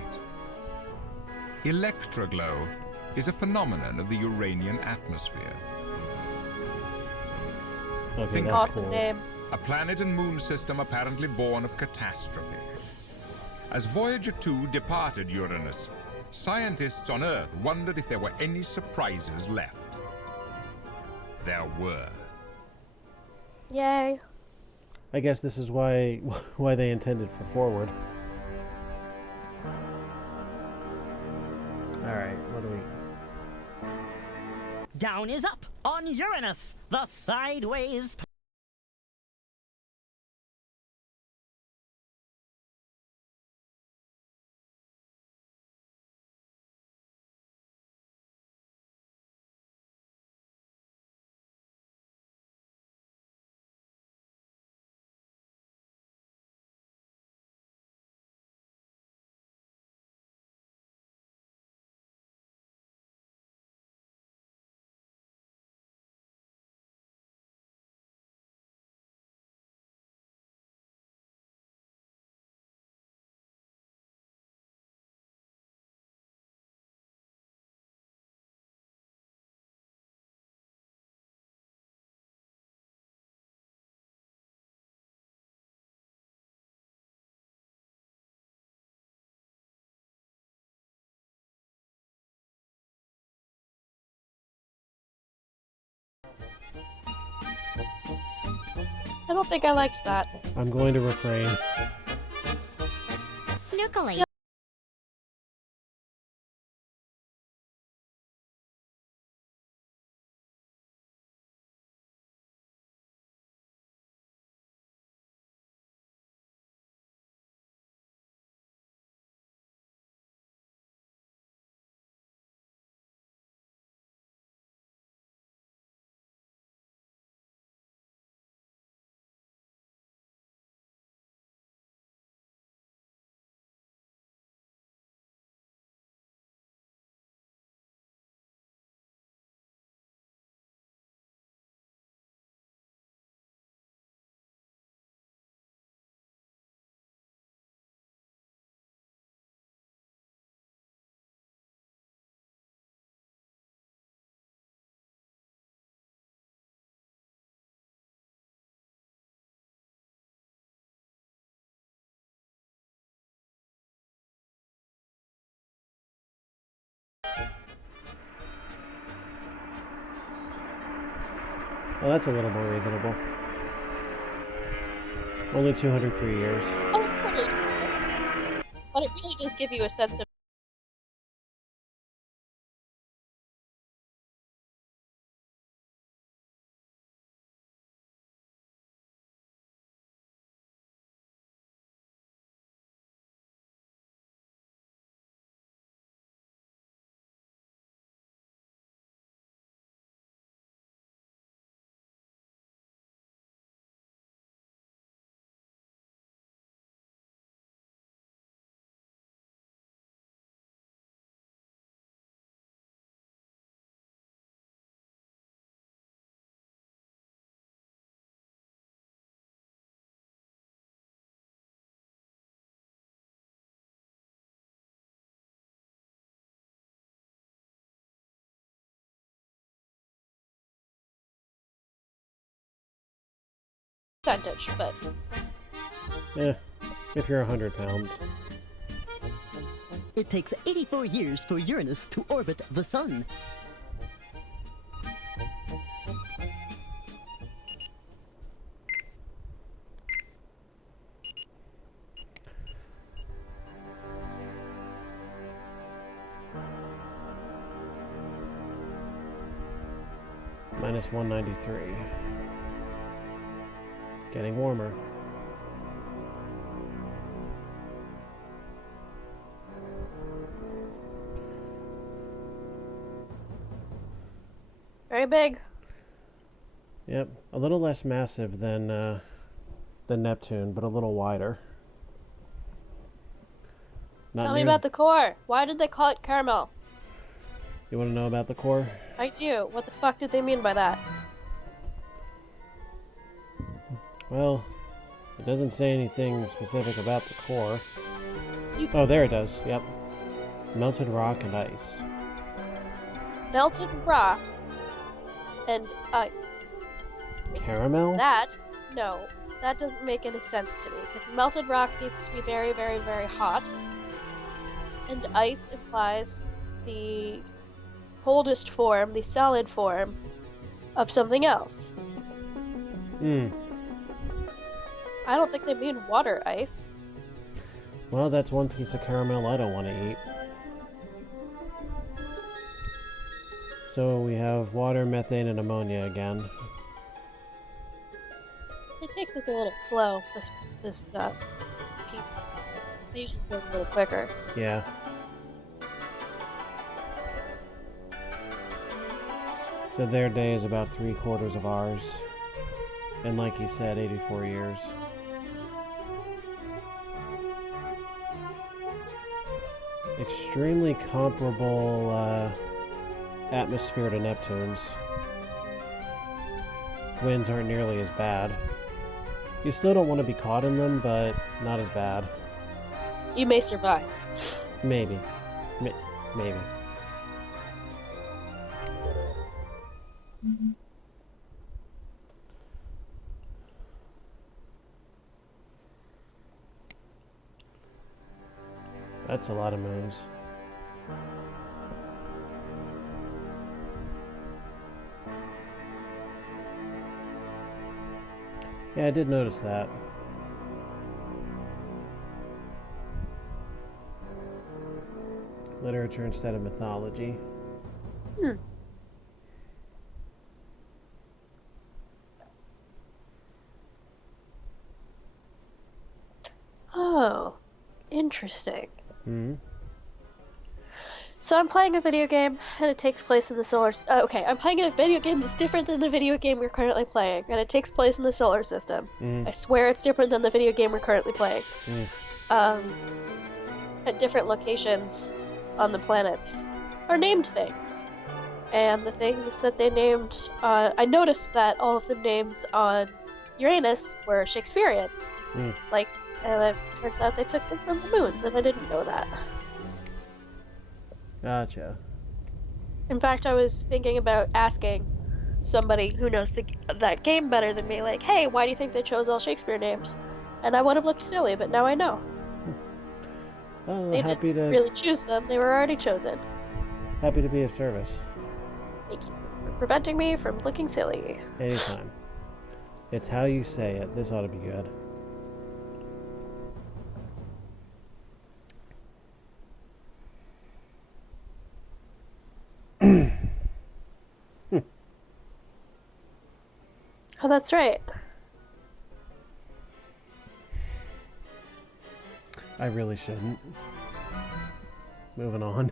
Electroglow is a phenomenon of the Uranian atmosphere. Okay, Think that's Awesome cool. name. A planet and moon system apparently born of catastrophe. As Voyager 2 departed Uranus, scientists on Earth wondered if there were any surprises left. There were. Yay. I guess this is why they intended for forward. Alright, what do we... Down is up on Uranus, the sideways I don't think I liked that. I'm going to refrain. Snookily. Well, that's a little more reasonable. Only 203 years. Oh, it's totally true. But it really does give you a sense of percentage, but If you're 100 pounds. It takes 84 years for Uranus to orbit the Sun. Minus 193. Getting warmer. very big. Yep, a little less massive than Neptune, but a little wider. Tell me about the core. Why did they call it caramel? You want to know about the core? I do. What the fuck did they mean by that? Well, it doesn't say anything specific about the core. You- Oh, there it does. Yep. Melted rock and ice. Melted rock and ice. Caramel? No, that doesn't make any sense to me. Because melted rock needs to be very, very, very hot. And ice implies the coldest form, the solid form, of something else. I don't think they mean water ice. Well, that's one piece of caramel I don't want to eat. So we have water, methane, and ammonia again. They take this a little slow, this piece. They usually go a little quicker. Yeah. So their day is about 3/4 of ours. And like you said, 84 years. Extremely comparable atmosphere to Neptune's. Winds aren't nearly as bad. You still don't want to be caught in them, but not as bad. You may survive. Maybe. Maybe. That's a lot of moons. Yeah, I did notice that. Literature instead of mythology. Hmm. Oh, interesting. Hmm. So I'm playing a video game, and it takes place in the solar... okay, I'm playing a video game that's different than the video game we're currently playing, and it takes place in the solar system. I swear it's different than the video game we're currently playing. At different locations on the planets are named things. And the things that they named... I noticed that all of the names on Uranus were Shakespearean. Like, and it turns out they took them from the moons, and I didn't know that. Gotcha. In fact, I was thinking about asking somebody who knows that game better than me, like, hey, why do you think they chose all Shakespeare names? And I would have looked silly, but now I know. Well, They happy didn't to really choose them, they were already chosen. happy to be of service. Thank you for preventing me from looking silly. Anytime. It's how you say it. This ought to be good. Oh, that's right. I really shouldn't. Moving on.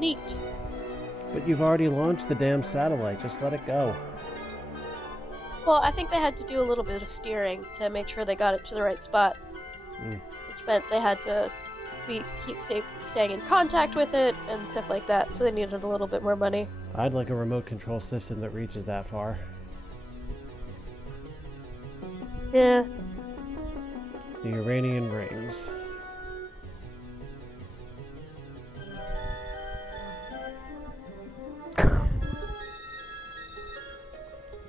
Neat. But you've already launched the damn satellite. Just let it go. Well, I think they had to do a little bit of steering to make sure they got it to the right spot. Which meant they had to staying in contact with it and stuff like that, so they needed a little bit more money. I'd like a remote control system that reaches that far. Yeah. The Uranian rings.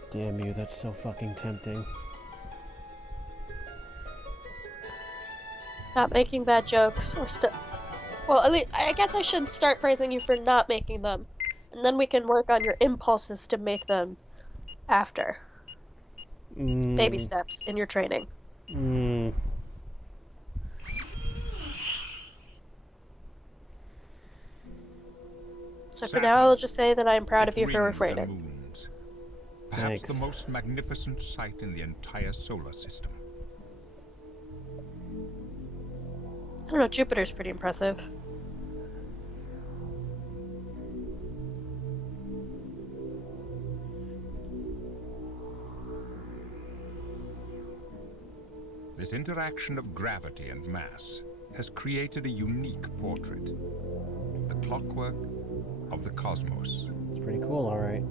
Damn you, that's so fucking tempting. Stop making bad jokes, or well, at least, I guess I should start praising you for not making them, and then we can work on your impulses to make them after. Baby steps in your training. So for now, I'll just say that I'm proud of you for refraining. Perhaps Thanks. the most magnificent sight in the entire solar system. I don't know, Jupiter's pretty impressive. This interaction of gravity and mass has created a unique portrait. The clockwork of the cosmos. It's pretty cool, alright.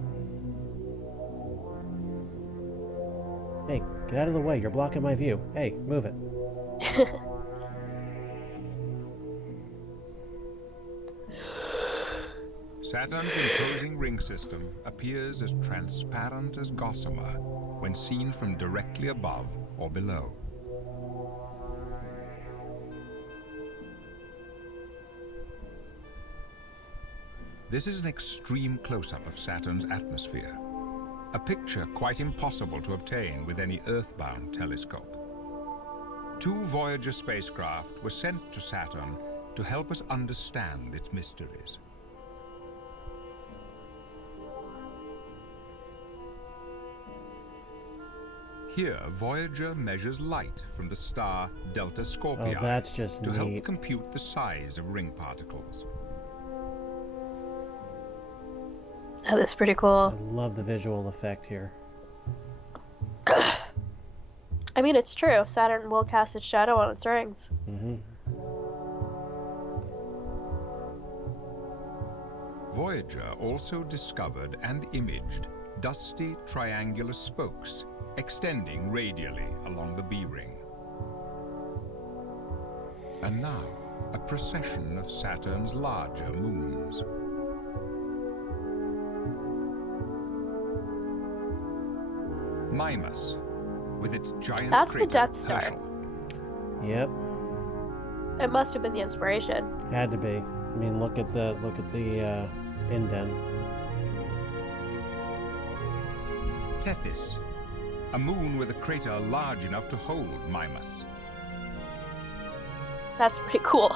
Hey, get out of the way. You're blocking my view. Hey, move it. Saturn's imposing ring system appears as transparent as gossamer when seen from directly above or below. This is an extreme close-up of Saturn's atmosphere, a picture quite impossible to obtain with any Earth-bound telescope. 2 Voyager spacecraft were sent to Saturn to help us understand its mysteries. Here, Voyager measures light from the star Delta Scorpii that's just to neat. help compute the size of ring particles. That is pretty I cool. love the visual effect here. I mean, it's true. Saturn will cast its shadow on its rings. Voyager also discovered and imaged dusty triangular spokes extending radially along the B-ring. And now, a procession of Saturn's larger moons. Mimas, with its giant That's the crater Death Star. Herschel. Yep, It must have been the inspiration. had to be. I mean, look at the indent. Tethys, a moon with a crater large enough to hold Mimas. That's pretty cool.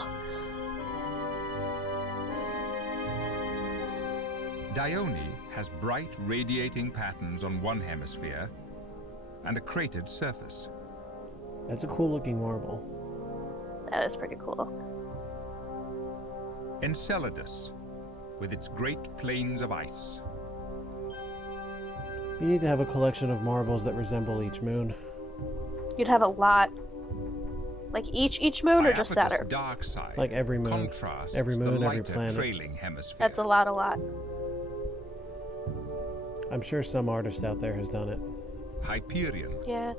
Dione has bright radiating patterns on one hemisphere and a cratered surface. That's a cool looking marble. That is pretty cool. Enceladus, with its great plains of ice. You need to have a collection of marbles that resemble each moon. You'd have a lot. Like each moon or just Iapetus' Saturn? dark side Like every moon. contrasts Every the moon, every lighter planet. trailing hemisphere. That's a lot. I'm sure some artist out there has done it. Hyperion, Yeah.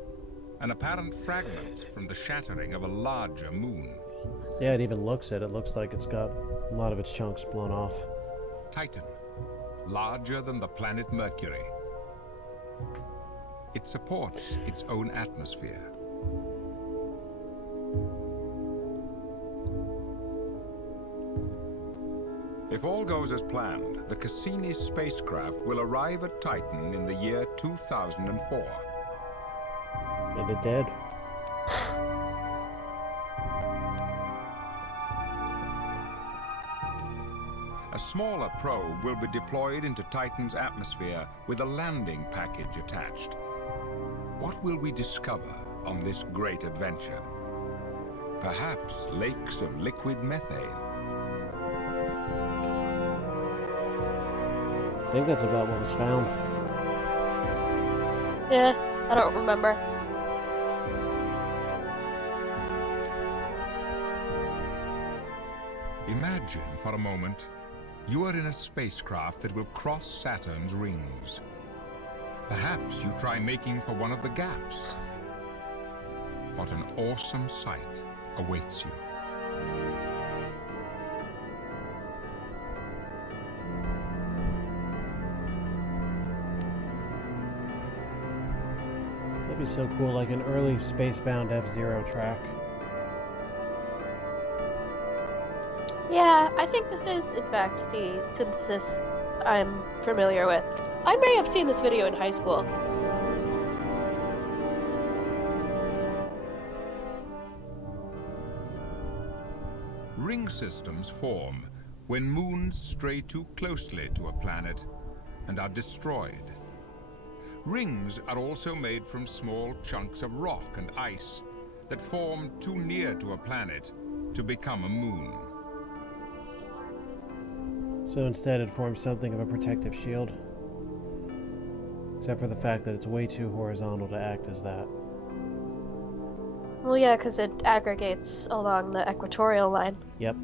an apparent fragment from the shattering of a larger moon. Yeah, it even looks it. It looks like it's got a lot of its chunks blown off. Titan, larger than the planet Mercury. It supports its own atmosphere. If all goes as planned, the Cassini spacecraft will arrive at Titan in the year 2004. And it did. A smaller probe will be deployed into Titan's atmosphere with a landing package attached. What will we discover on this great adventure? Perhaps lakes of liquid methane. I think that's about what was found. Yeah, I don't remember. Imagine for a moment, you are in a spacecraft that will cross Saturn's rings. Perhaps you try making for one of the gaps. What an awesome sight awaits you. That'd be so cool, like an early spacebound F-Zero track. Yeah, I think this is, in fact, the synthesis I'm familiar with. I may have seen this video in high school. Ring systems form when moons stray too closely to a planet and are destroyed. Rings are also made from small chunks of rock and ice that form too near to a planet to become a moon. So instead it forms something of a protective shield. Except for the fact that it's way too horizontal to act as that. Well, yeah, because it aggregates along the equatorial line. Yep.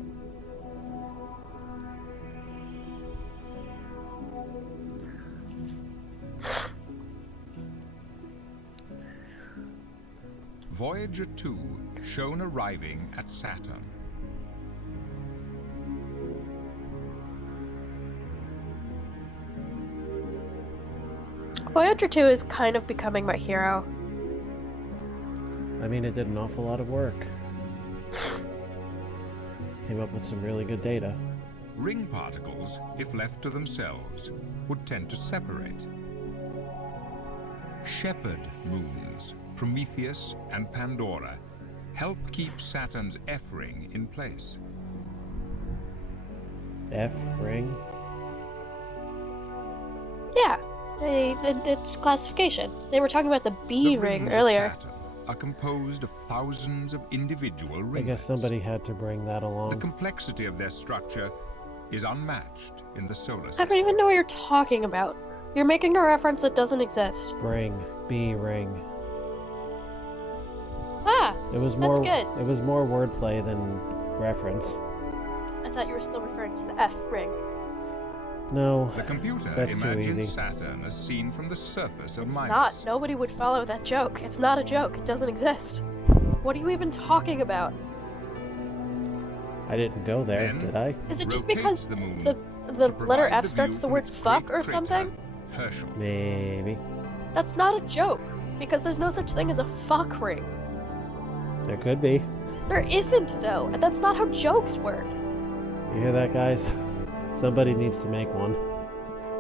Voyager 2 shown arriving at Saturn. Voyager 2 is kind of becoming my hero. I mean, it did an awful lot of work. Came up with some really good data. Ring particles, if left to themselves, would tend to separate. Shepherd moons, Prometheus and Pandora, help keep Saturn's F-ring in place. F-ring? Yeah, it's classification. They were talking about the B The ring rings of earlier. Saturn are composed of thousands of individual I ringlets. guess somebody had to bring that The along. complexity of their structure is unmatched in the solar I system. don't even know what you're talking about. You're making a reference that doesn't exist. Ring. B-ring. Ah, It was That's more. good. It was more wordplay than reference. I thought you were still referring to the F ring. No. The computer That's too imagines easy. Saturn as seen from the surface of Mimas. Not. Nobody would follow that joke. It's not a joke. It doesn't exist. What are you even talking about? I didn't go there, Then did I? Is it just rotates because the moon the to letter provide F the starts view the from word its fuck great or something? crater, Herschel. Maybe. That's not a joke. Because there's no such thing as a fuck ring. There could be. There isn't, though. That's not how jokes work. You hear that, guys? Somebody needs to make one.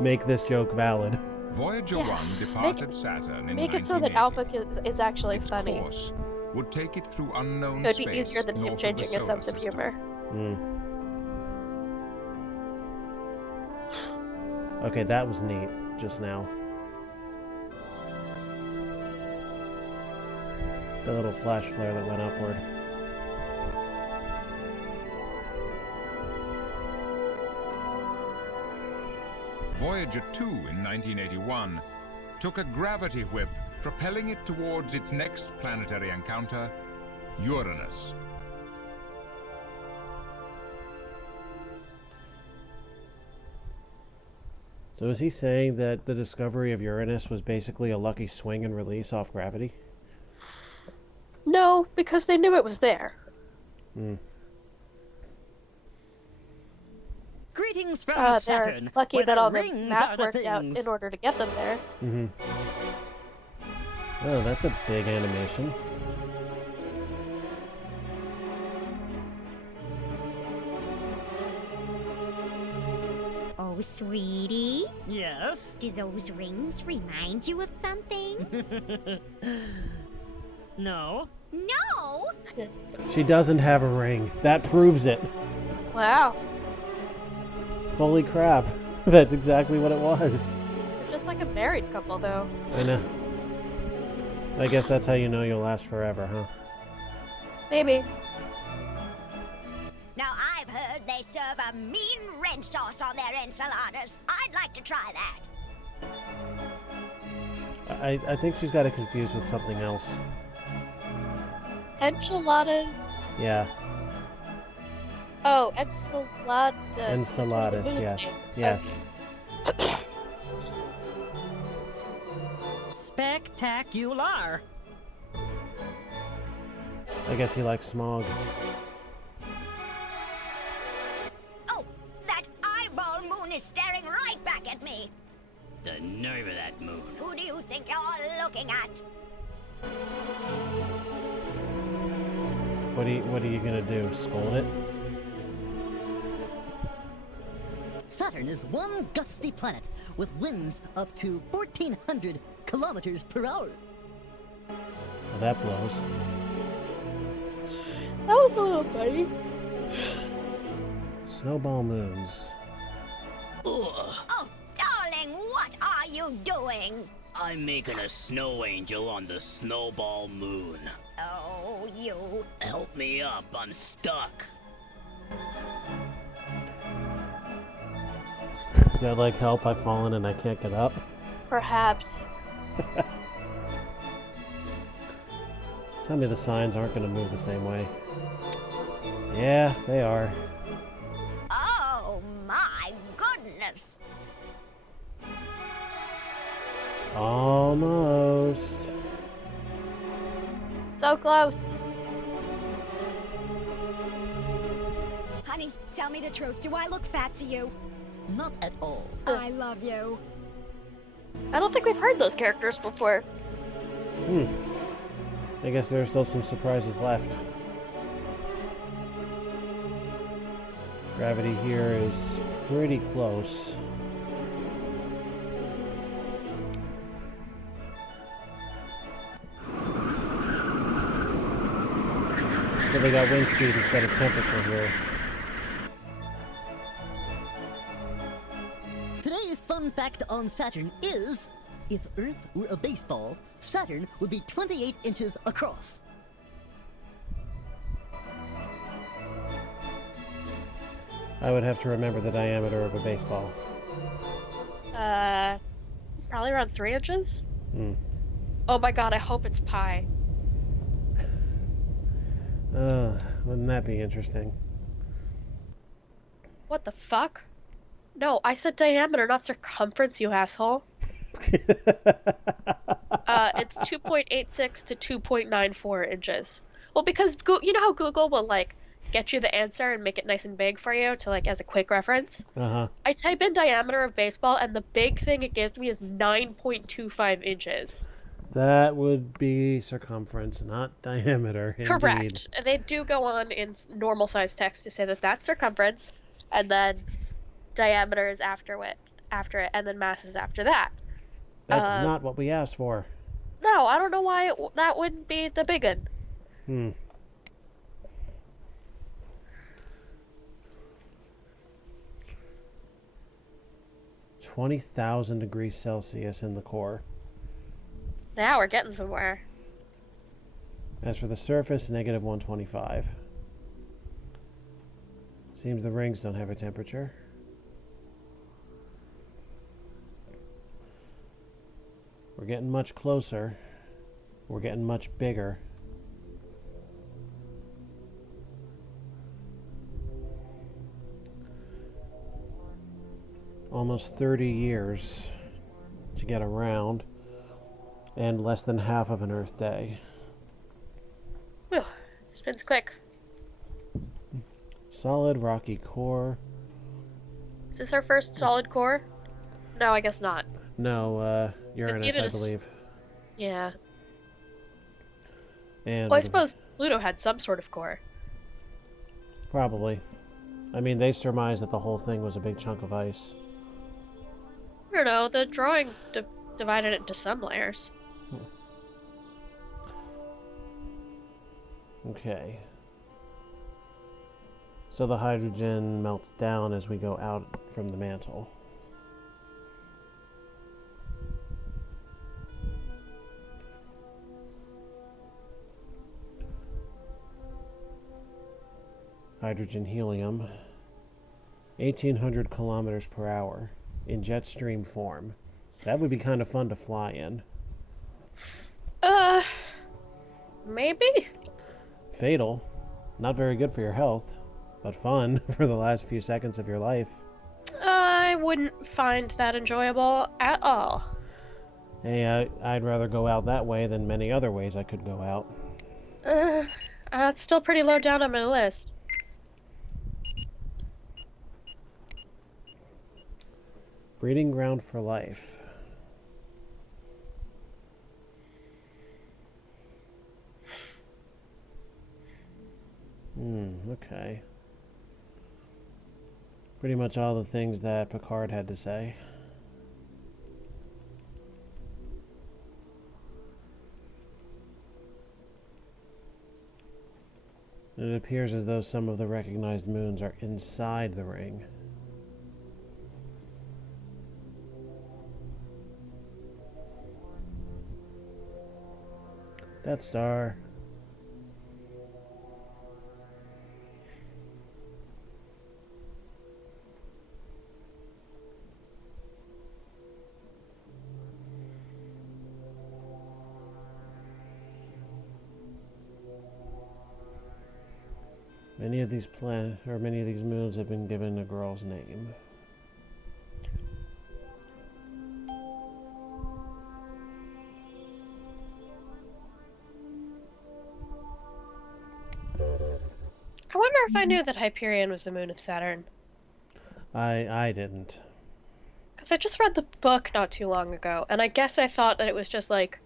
Make this joke valid. Voyager 1 departed Saturn in Make it so that 1980. Alpha is actually Its funny. course would take it through unknown It would space be easier than him north of the changing his solar sense of system. humor. Okay, that was neat just now. The little flash flare that went upward. Voyager 2 in 1981 took a gravity whip, propelling it towards its next planetary encounter, Uranus. So is he saying that the discovery of Uranus was basically a lucky swing and release off gravity? No, because they knew it was there. Greetings from They're Saturn. lucky where that all the rings math are the worked out things. in order to get them there. Oh, that's a big animation. Oh, sweetie, Yes? do those rings remind you of something? No? No! She doesn't have a ring. That proves it. Wow. Holy crap. That's exactly what it was. They're just like a married couple, though. I know. I guess that's how you know you'll last forever, huh? Maybe. Now, I've heard they serve a mean red sauce on their enchiladas. I'd like to try that. I think she's got it confused with something else. Enchiladas. Yeah. Oh, enchiladas. That's one of the Enchiladas, food yes. stands. Yes. Spectacular! I guess he likes smog. Oh, that eyeball moon is staring right back at me. The nerve of that moon. Who do you think you're looking at? What are you gonna do? Scold it? Saturn is one gusty planet with winds up to 1,400 kilometers per hour. Well, that blows. That was a little funny. Snowball moons. Oh, darling, what are you doing? I'm making a snow angel on the snowball moon. Oh, you. Help me up, I'm stuck. Is that like help? I've fallen and I can't get up? Perhaps. Tell me the signs aren't gonna move the same way. Yeah, they are. Oh, my goodness. Almost. So close. Honey, tell me the truth. Do I look fat to you? Not at all. I love you. I don't think we've heard those characters before. I guess there are still some surprises left. Gravity here is pretty close. So they got wind speed instead of temperature here. Today's fun fact on Saturn is, if Earth were a baseball, Saturn would be 28 inches across. I would have to remember the diameter of a baseball. Probably around 3 inches? Hmm. Oh my god, I hope it's pi. Wouldn't that be interesting? What the fuck? No, I said diameter, not circumference, you asshole. It's 2.86 to 2.94 inches. Well, because you know how Google will, like, get you the answer and make it nice and big for you to, like, as a quick reference? Uh-huh. I type in diameter of baseball, and the big thing it gives me is 9.25 inches. That would be circumference, not diameter. Indeed. Correct. They do go on in normal size text to say that that's circumference, and then diameters after it, and then masses after that. That's not what we asked for. No, I don't know why that wouldn't be the big one. Hmm. (20,000°C in the core. Now we're getting somewhere. As for the surface, -125. Seems the rings don't have a temperature. We're getting much closer. We're getting much bigger. Almost 30 years to get around, and less than half of an Earth day. Whew, spins quick. Solid rocky core. Is this our first solid core? No, I guess not. No, Uranus, I Uranus- believe. Yeah. And Well, I suppose Pluto had some sort of core. probably. I mean, they surmised that the whole thing was a big chunk of ice. I don't know, the drawing divided it into some layers. Okay. So the hydrogen melts down as we go out from the mantle. Hydrogen helium. 1,800 kilometers per hour in jet stream form. That would be kind of fun to fly in. Maybe? Fatal. Not very good for your health, but fun for the last few seconds of your life. I wouldn't find that enjoyable at all. Hey, I'd rather go out that way than many other ways I could go out. It's still pretty low down on my list. Breeding ground for life. Okay. Pretty much all the things that Picard had to say. It appears as though some of the recognized moons are inside the ring. Death Star. Many of these moons have been given a girl's name. I wonder if I knew that Hyperion was the moon of Saturn. I didn't. Because I just read the book not too long ago, and I guess I thought that it was just like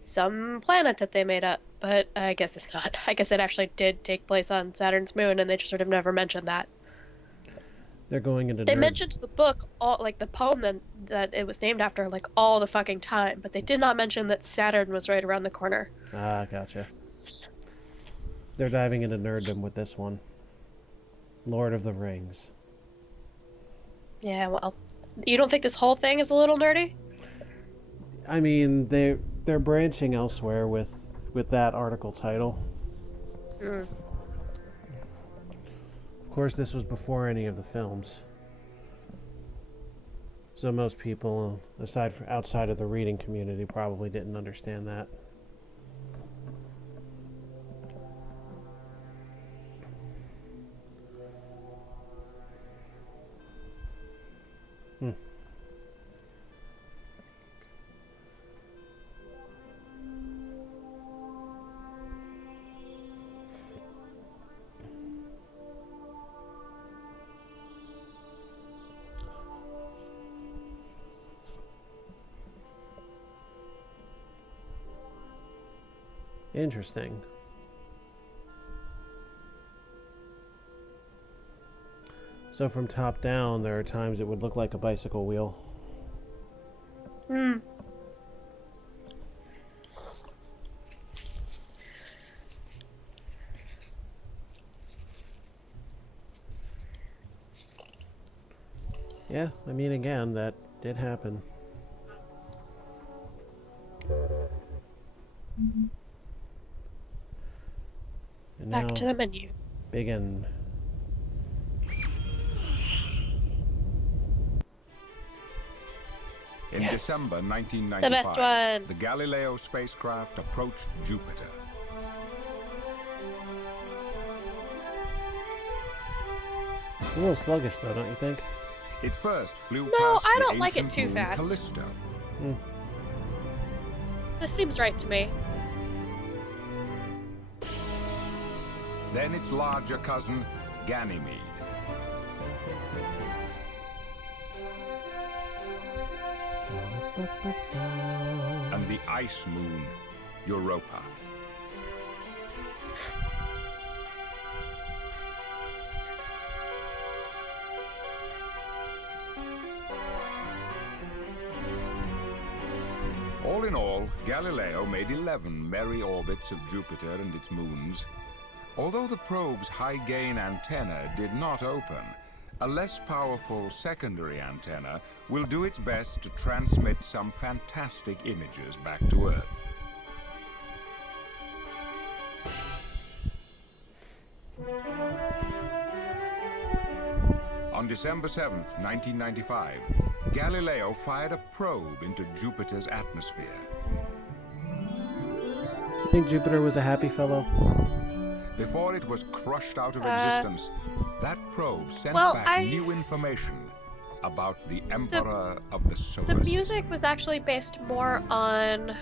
some planet that they made up, but I guess it's not. I guess it actually did take place on Saturn's moon, and they just sort of never mentioned that. They're going into They nerd. mentioned the book, all like the poem that it was named after, like all the fucking time, but they did not mention that Saturn was right around the corner. Ah, gotcha. They're diving into nerddom with this one. Lord of the Rings. Yeah, well, you don't think this whole thing is a little nerdy? I mean, they're branching elsewhere with that article title. Mm. Of course, this was before any of the films. So most people, outside of the reading community, probably didn't understand that. Interesting. So from top down, there are times it would look like a bicycle wheel. Hmm. Yeah, I mean, again, that did happen. And Back now, to the menu. begin. In Yes. December The 1995, best one. the Galileo spacecraft approached Jupiter. It's a little sluggish, though, don't you think? It first flew No, past I the don't like it ancient too moon fast. Callisto. This seems right to me. Then its larger cousin, Ganymede. And the ice moon, Europa. All in all, Galileo made 11 merry orbits of Jupiter and its moons. Although the probe's high-gain antenna did not open, a less powerful secondary antenna will do its best to transmit some fantastic images back to Earth. On December 7th, 1995, Galileo fired a probe into Jupiter's atmosphere. You think Jupiter was a happy fellow? Before it was crushed out of existence, that probe sent well, back new information about the Emperor of the Solar The System. music was actually based more on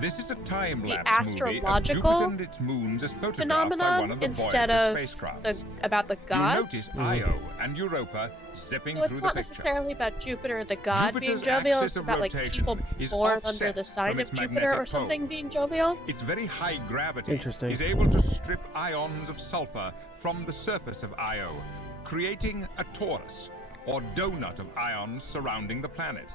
This is a time-lapse astrological movie of Jupiter and its moons as photographed by phenomenon one of the instead Voyager of spacecraft. about the You'll gods. notice Io and Europa zipping So it's through not the picture. necessarily about Jupiter the god Jupiter's being jovial, axis it's of about like rotation people is born offset under the sign from of its Jupiter or magnetic something pole. being jovial. Its very high gravity Interesting. is able to strip ions of sulfur from the surface of Io, creating a torus, or donut of ions surrounding the planet.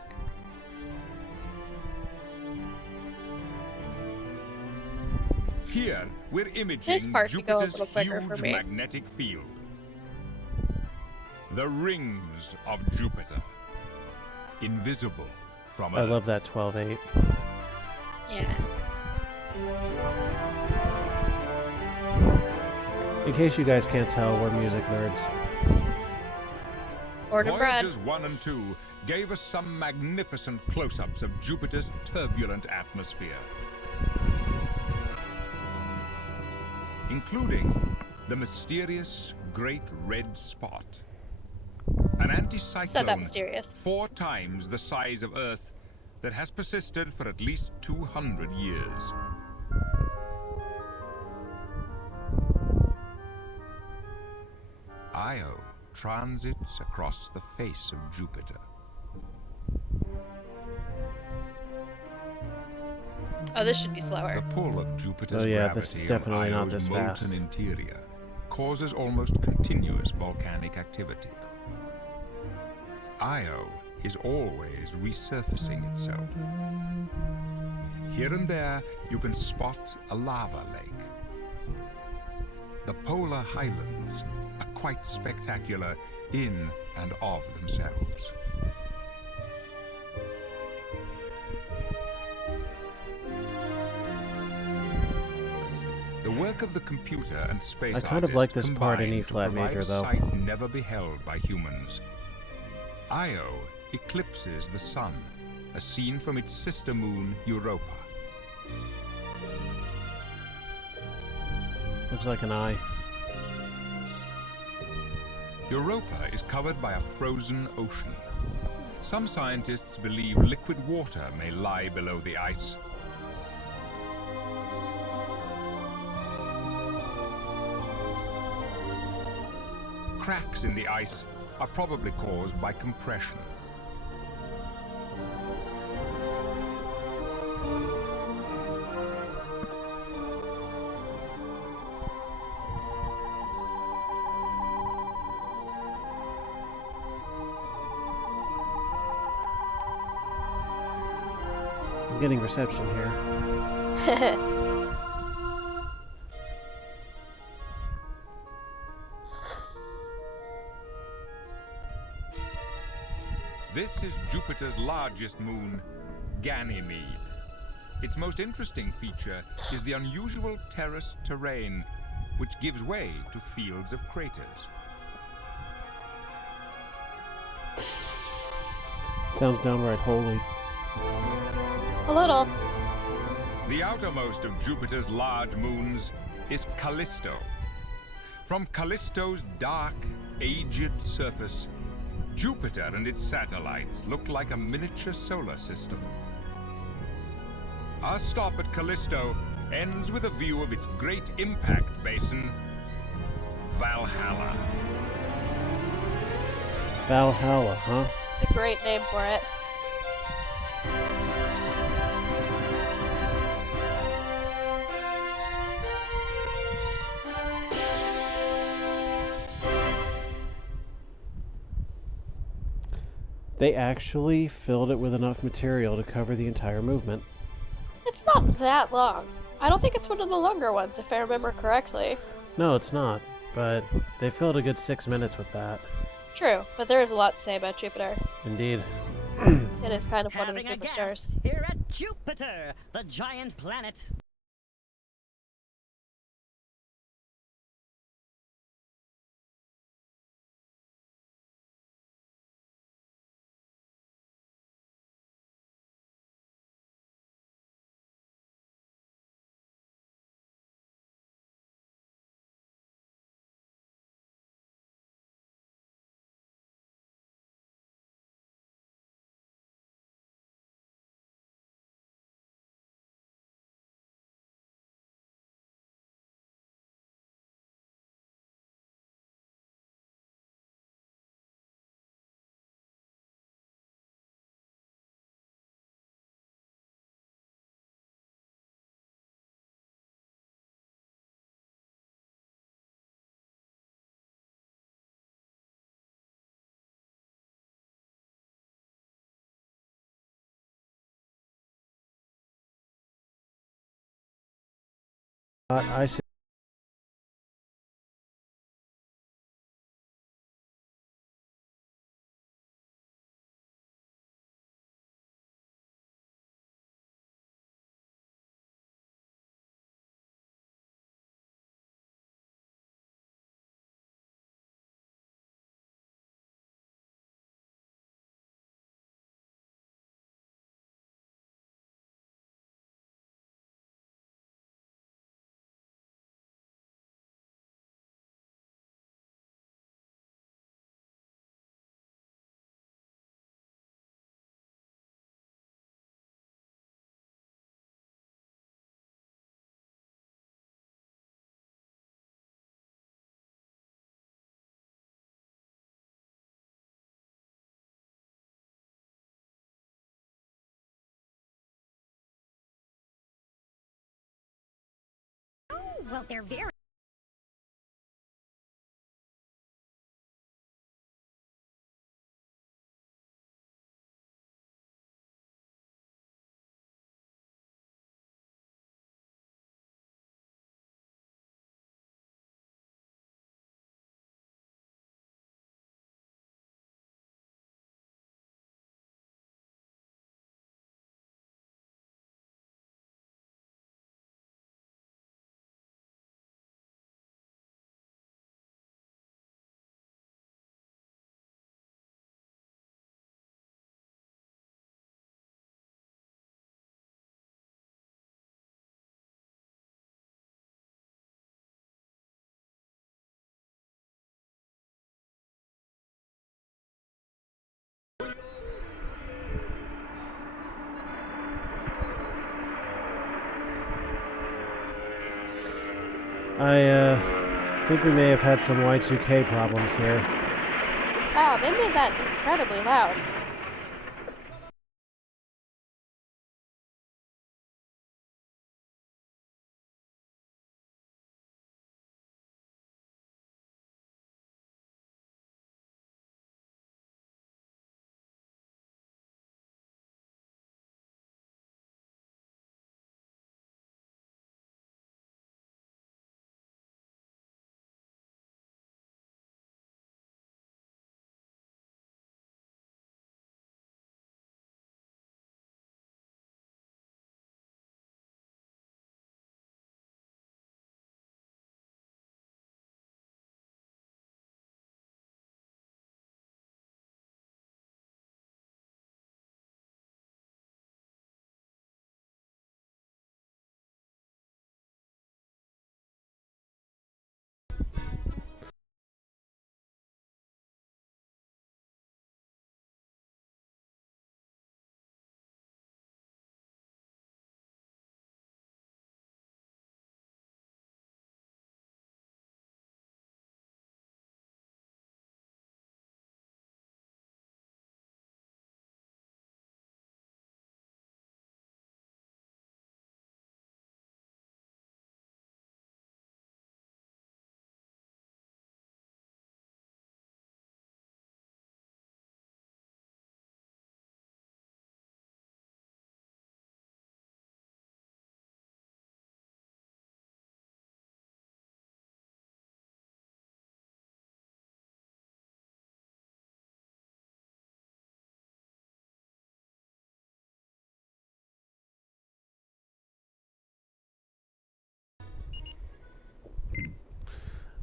Here, we're This imaging part could go a Jupiter's little quicker huge for me. magnetic field. The rings of Jupiter. Invisible from I Earth. love that 12/8. Yeah. In case you guys can't tell, we're music nerds. Order bread. Voyagers 1 and 2 gave us some magnificent close-ups of Jupiter's turbulent atmosphere, including the mysterious Great Red Spot, an Said that anticyclone mysterious. 4 times the size of Earth that has persisted for at least 200 years. Io transits across the face of Jupiter. Oh, this should be The slower. pull of Jupiter's Oh, yeah, gravity this is definitely on not Io's this molten fast. interior causes almost continuous volcanic activity. Io is always resurfacing itself. Here and there, you can spot a lava lake. The polar highlands are quite spectacular in and of themselves. The work of the computer and space I kind of like this artists part in combined E flat to provide major, a though. sight never beheld by humans. Io eclipses the sun, as seen from its sister moon Europa. Looks like an eye. Europa is covered by a frozen ocean. Some scientists believe liquid water may lie below the ice. Cracks in the ice are probably caused by compression. getting reception here. This is Jupiter's largest moon, Ganymede. Its most interesting feature is the unusual terraced terrain, which gives way to fields of craters. Sounds downright holy. A little. The outermost of Jupiter's large moons is Callisto. From Callisto's dark, aged surface, Jupiter and its satellites look like a miniature solar system. Our stop at Callisto ends with a view of its great impact basin, Valhalla. Valhalla, huh? It's a great name for it. They actually filled it with enough material to cover the entire movement. It's not that long. I don't think it's one of the longer ones, if I remember correctly. No, it's not, but they filled a good 6 minutes with that. True, but there is a lot to say about Jupiter. Indeed. It is kind of one of the Having a superstars. guess here at Jupiter, the giant planet. I see. Well, they're very... I think we may have had some Y2K problems here. Wow, they made that incredibly loud.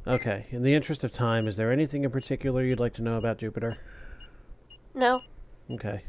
Okay, in the interest of time, is there anything in particular you'd like to know about Jupiter? No. Okay.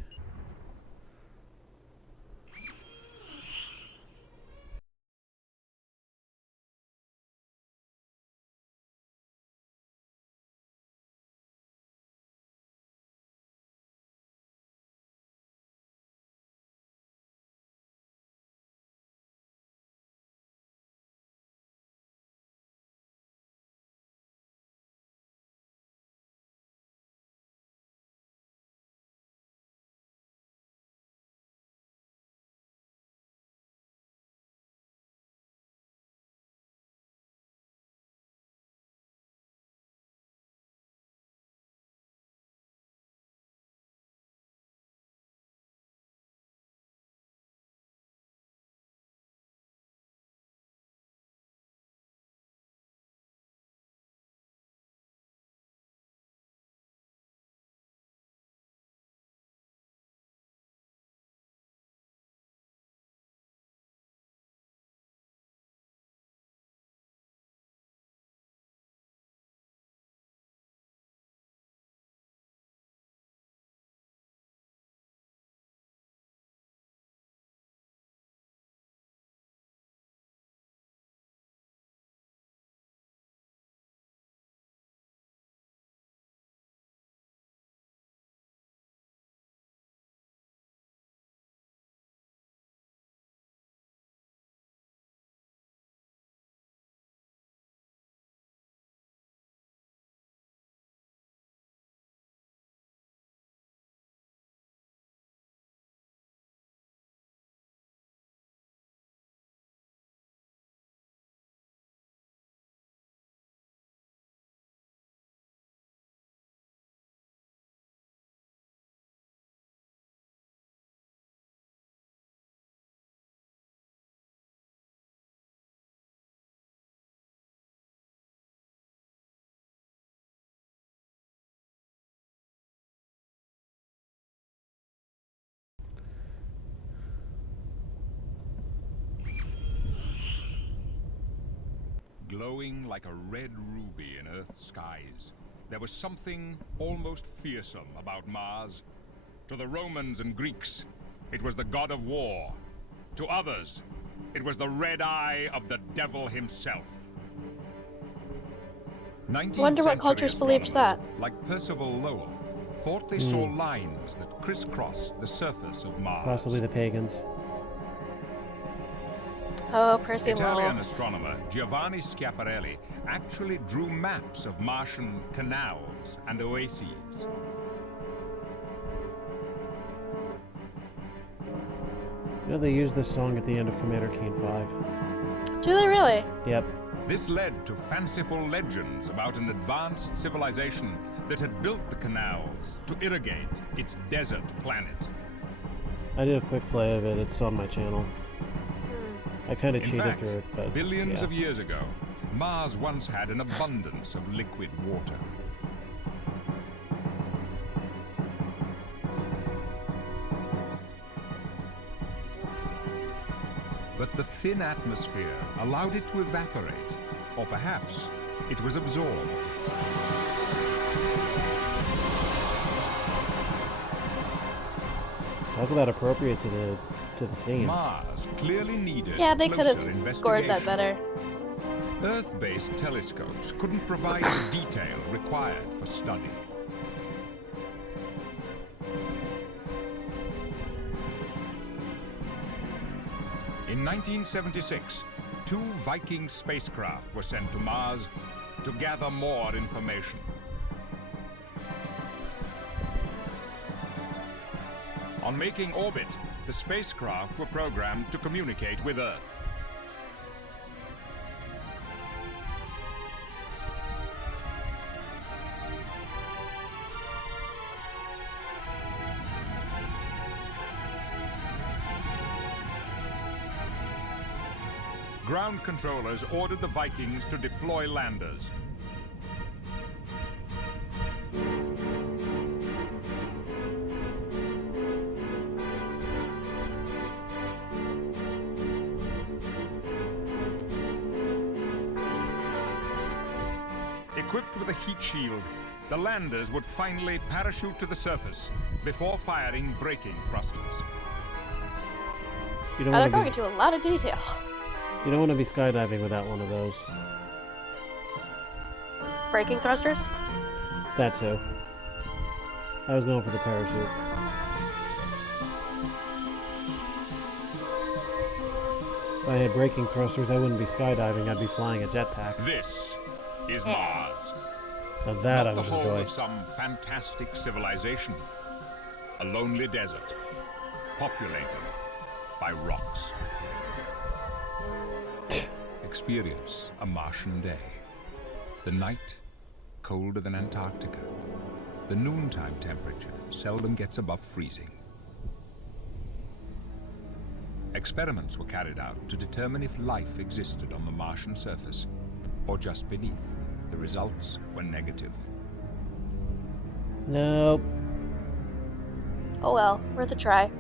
Glowing like a red ruby in Earth's skies, there was something almost fearsome about Mars. To the Romans and Greeks, it was the god of war. To others, it was the red eye of the devil himself. Wonder what cultures believed that. Like Percival Lowell, thought they saw lines that crisscrossed the surface of Mars. Possibly the pagans. Oh, Percy Italian Lowell. astronomer Giovanni Schiaparelli actually drew maps of Martian canals and oases. You know, they use this song at the end of Commander Keen 5. Do they really? Yep. This led to fanciful legends about an advanced civilization that had built the canals to irrigate its desert planet. I did a quick play of it. It's on my channel. I kind of In cheated fact, through it, but billions yeah. of years ago, Mars once had an abundance of liquid water. But the thin atmosphere allowed it to evaporate, or perhaps it was absorbed. Talk about appropriate to the scene. Mars clearly needed Yeah, they could closer have scored that investigation. better. Earth-based telescopes couldn't provide the detail required for study. In 1976, 2 Viking spacecraft were sent to Mars to gather more information. On making orbit, the spacecraft were programmed to communicate with Earth. Ground controllers ordered the Vikings to deploy landers. Equipped with a heat shield, the landers would finally parachute to the surface before firing braking thrusters. You don't They're want to going be, into a lot of detail. you don't want to be skydiving without one of those. Braking thrusters? That too. I was going for the parachute. If I had braking thrusters, I wouldn't be skydiving. I'd be flying a jetpack. This is Mars. Now that I Not the would home enjoy. of some fantastic civilization. A lonely desert, populated by rocks. Experience a Martian day. The night, colder than Antarctica. The noontime temperature seldom gets above freezing. Experiments were carried out to determine if life existed on the Martian surface, or just beneath. The results were negative. Nope. Oh well, worth a try.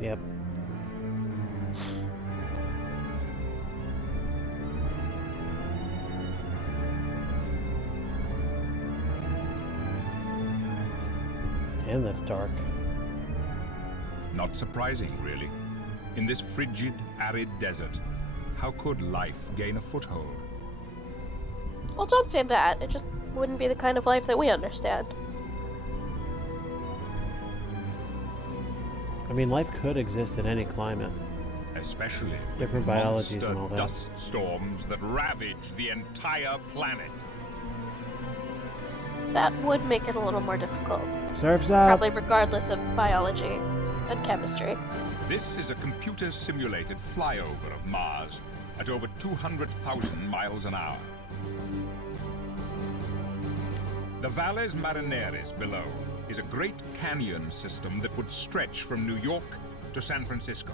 Yep. And that's dark. Not surprising, really. In this frigid, arid desert, how could life gain a foothold? Well, don't say that. It just wouldn't be the kind of life that we understand. I mean, life could exist in any climate. Especially with Different biologies monster and all that. dust storms that ravage the entire planet. That would make it a little more difficult. Surf's up! Probably regardless of biology and chemistry. This is a computer-simulated flyover of Mars at over 200,000 miles an hour. The Valles Marineris below is a great canyon system that would stretch from New York to San Francisco.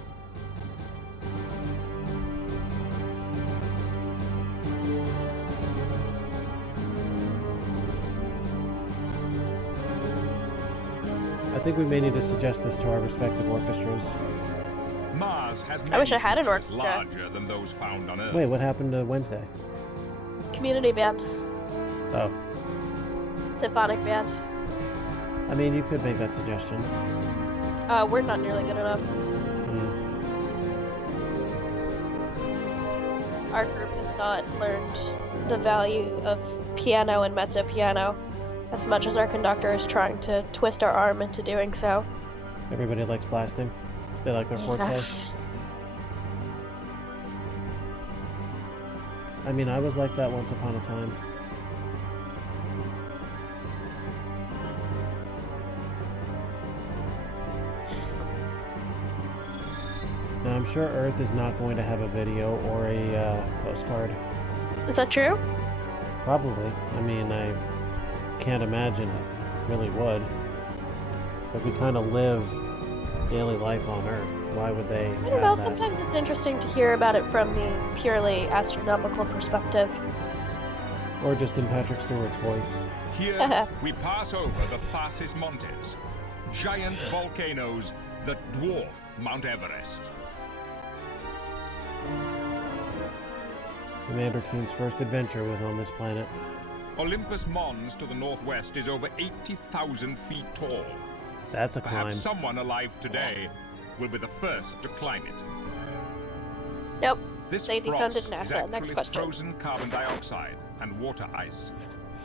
I think we may need to suggest this to our respective orchestras. Mars has I wish I had an features orchestra. larger than those found on Earth. Wait, what happened to Wednesday? Community band. Oh. Symphonic band. I mean, you could make that suggestion. We're not nearly good enough. Our group has not learned the value of piano and mezzo piano as much as our conductor is trying to twist our arm into doing so. Everybody likes blasting. They like their forte. I mean, I was like that once upon a time. Now, I'm sure Earth is not going to have a video or a postcard. Is that true? Probably. I mean, I can't imagine it really would. But we kind of live daily life on Earth. Why would they? I don't know, sometimes it's interesting to hear about it from the purely astronomical perspective. Or just in Patrick Stewart's voice. Here, we pass over the Tharsis Montes, giant volcanoes that dwarf Mount Everest. Commander Keen's first adventure was on this planet. Olympus Mons to the northwest is over 80,000 feet tall. That's a climb. Perhaps someone alive today will be the first to climb it. Nope. This They frost defunded is NASA. Next actually question. frozen carbon dioxide and water ice.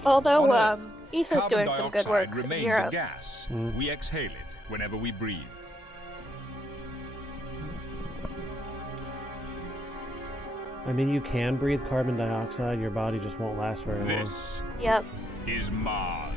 Although, On Earth, ESA's carbon doing some good work dioxide in remains a Europe. gas. We exhale it whenever we breathe. I mean, you can breathe carbon dioxide, your body just won't last very long. This Yep. is Mars.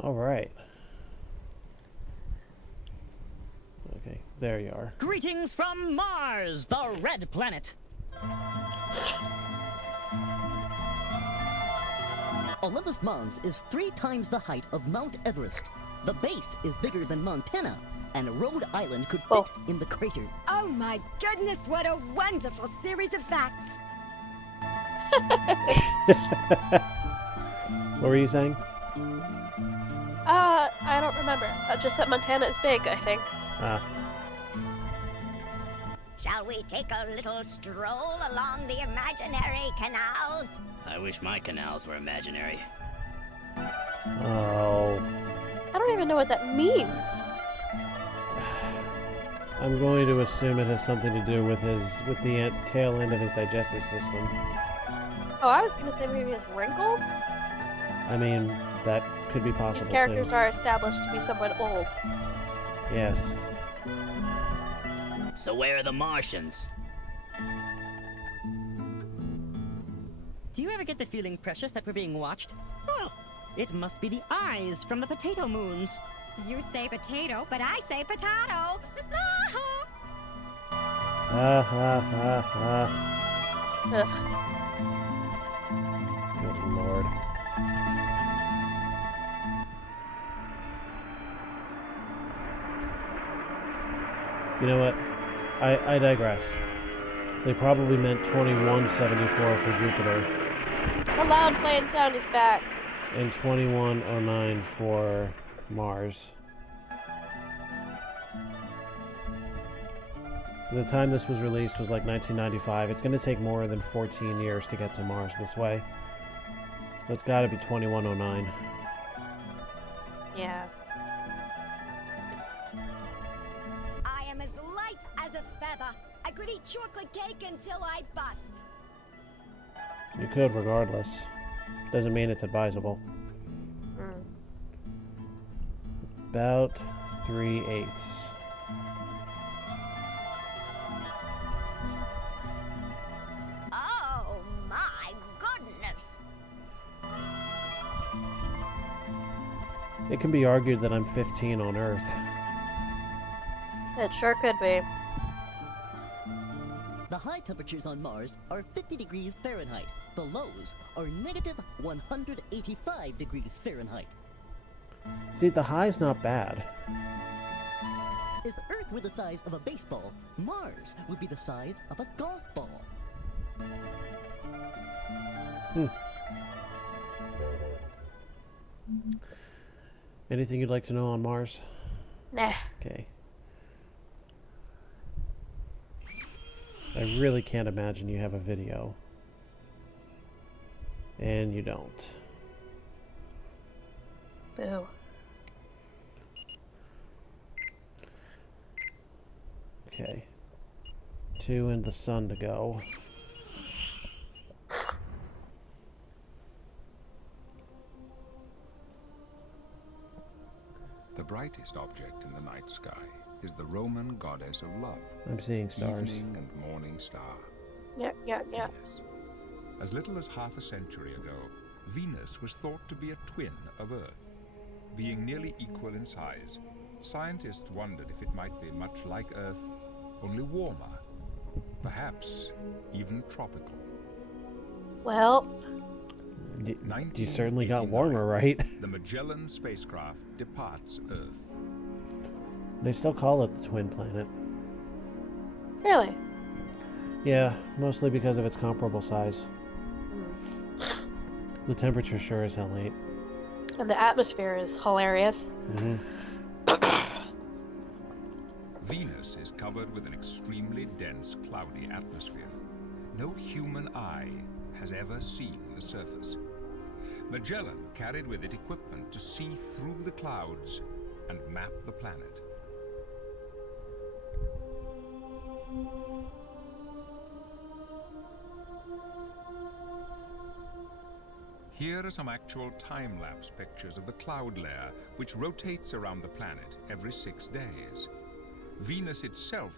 All right. Okay, there you are. Greetings from Mars, the red planet. Olympus Mons is 3 times the height of Mount Everest. The base is bigger than Montana, and Rhode Island could fit Oh. in the crater. Oh my goodness, what a wonderful series of facts. What were you saying? I don't remember. Just that Montana is big, I think. Ah. Shall we take a little stroll along the imaginary canals? I wish my canals were imaginary. Oh. I don't even know what that means. I'm going to assume it has something to do with the tail end of his digestive system. Oh, I was gonna say maybe his wrinkles? I mean, that could be possible These characters too. are established to be somewhat old. Yes. So where are the Martians? Do you ever get the feeling, Precious, that we're being watched? Oh, it must be the eyes from the potato moons. You say potato, but I say potato. Ha ha ha ha. Ugh. Good lord. You know what? I digress. They probably meant 2174 for Jupiter The loud playing sound is back. and 2109 for Mars. The time this was released was like 1995. It's going to take more than 14 years to get to Mars this way. So it's got to be 2109. Yeah. I am as light as a feather. I could eat chocolate cake until I bust. You could regardless. Doesn't mean it's advisable. About 3/8. Oh my goodness! It can be argued that I'm 15 on Earth. It sure could be. The high temperatures on Mars are 50 degrees Fahrenheit. The lows are negative 185 degrees Fahrenheit. See, the high's not bad. If Earth were the size of a baseball, Mars would be the size of a golf ball. Anything you'd like to know on Mars? Nah. Okay. I really can't imagine you have a video. And you don't. Boo. Okay. 2 and the sun to go. The brightest object in the night sky is the Roman goddess of love, I'm seeing stars. evening and morning star, Yeah. Venus. As little as half a century ago, Venus was thought to be a twin of Earth. Being nearly equal in size, scientists wondered if it might be much like Earth, only warmer, perhaps even tropical. Well, You certainly got warmer, right? The Magellan spacecraft departs Earth. They still call it the twin planet. really. Yeah, mostly because of its comparable size. The temperature sure as hell ain't. And the atmosphere is hilarious. Venus is covered with an extremely dense, cloudy atmosphere. No human eye has ever seen the surface. Magellan carried with it equipment to see through the clouds and map the planet. Here are some actual time-lapse pictures of the cloud layer, which rotates around the planet every 6 days. Venus itself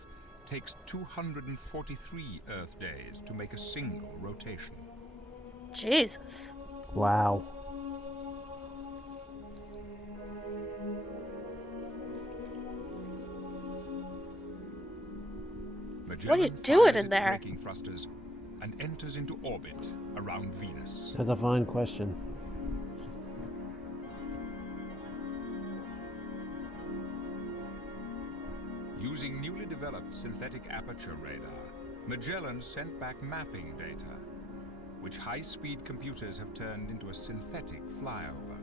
takes 243 Earth days to make a single rotation. Jesus. Wow. Magellan What are you doing fires in its there? braking thrusters and enters into orbit around Venus. That's a fine question. Using newly developed synthetic aperture radar, Magellan sent back mapping data, which high-speed computers have turned into a synthetic flyover.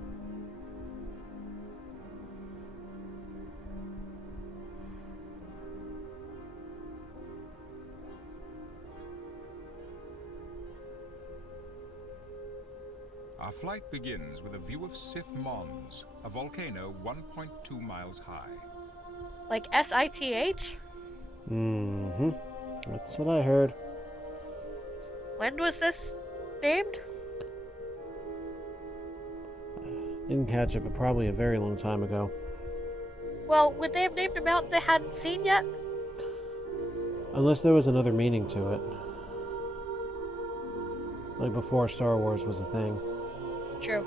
Our flight begins with a view of Sif Mons, a volcano 1.2 miles high. Like SITH? Mm-hmm. That's what I heard. When was this named? Didn't catch it, but probably a very long time ago. Well, would they have named a mountain they hadn't seen yet? Unless there was another meaning to it. Like before Star Wars was a thing. True.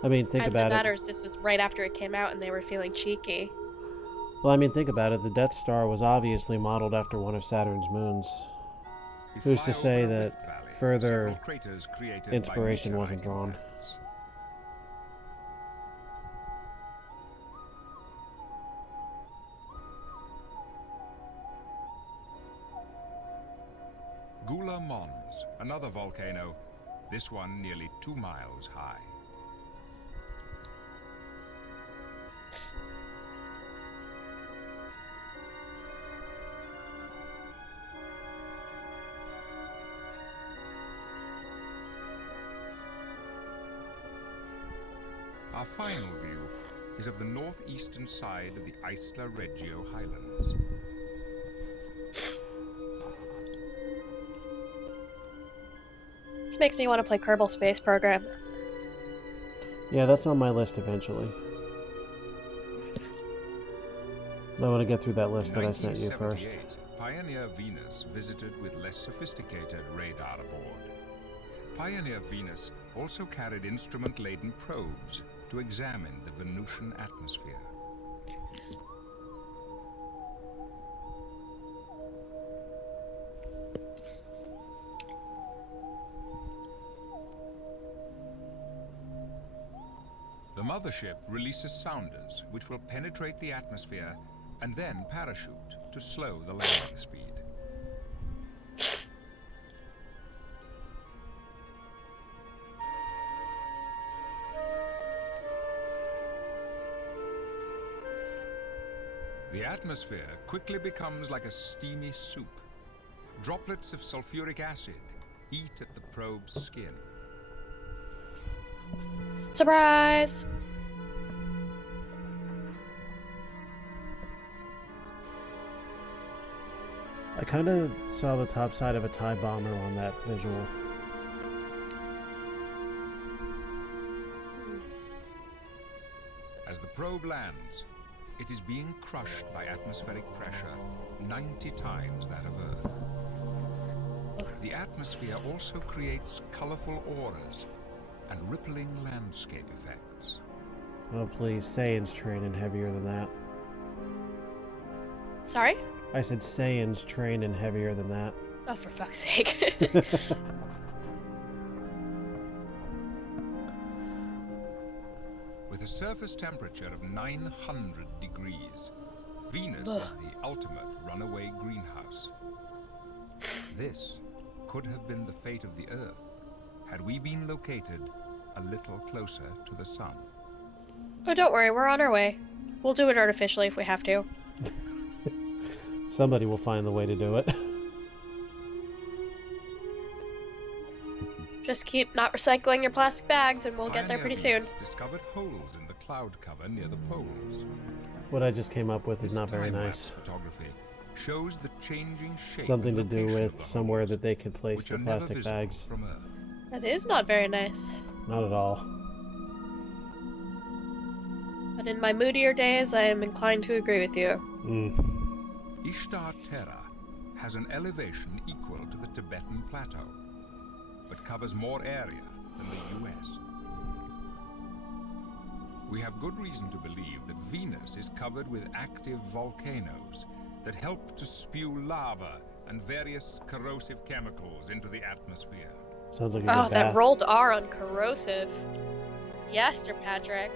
I mean, think about Either that it. or this was right after it came out and they were feeling cheeky. Well, I mean, think about it. The Death Star was obviously modeled after one of Saturn's moons. Who's to say that further inspiration wasn't drawn? Gula Mons, another volcano, this one nearly 2 miles high. Our final view is of the northeastern side of the Isla Reggio Highlands. This makes me want to play Kerbal Space Program. Yeah, that's on my list eventually. I want to get through that list that I sent you first. Pioneer Venus visited with less sophisticated radar aboard. Pioneer Venus also carried instrument-laden probes to examine the Venusian atmosphere. The mothership releases sounders which will penetrate the atmosphere and then parachute to slow the landing speed. The atmosphere quickly becomes like a steamy soup. Droplets of sulfuric acid eat at the probe's skin. Surprise! I kind of saw the top side of a TIE bomber on that visual. As the probe lands, it is being crushed by atmospheric pressure 90 times that of Earth. The atmosphere also creates colorful auras and rippling landscape effects. Oh, please, Saiyan's training heavier than that. Sorry? I said Saiyan's training heavier than that. Oh, for fuck's sake. With a surface temperature of 900 degrees, Venus is the ultimate runaway greenhouse. This could have been the fate of the Earth had we been located a little closer to the sun. Oh, don't worry, we're on our way. We'll do it artificially if we have to. Somebody will find the way to do it. Just keep not recycling your plastic bags and we'll get there pretty soon. Venus discovered holes in the cloud cover near the poles. What I just came up with is This not very time-lapse nice. photography shows the changing shape Something and to do location of with the somewhere holes, that they could place which the are never plastic visible bags. from Earth. That is not very nice. Not at all. But in my moodier days, I am inclined to agree with you. Ishtar Terra has an elevation equal to the Tibetan Plateau, but covers more area than the US. We have good reason to believe that Venus is covered with active volcanoes that help to spew lava and various corrosive chemicals into the atmosphere. Sounds like a Oh, good that bath. rolled R on corrosive. Yes, Sir Patrick.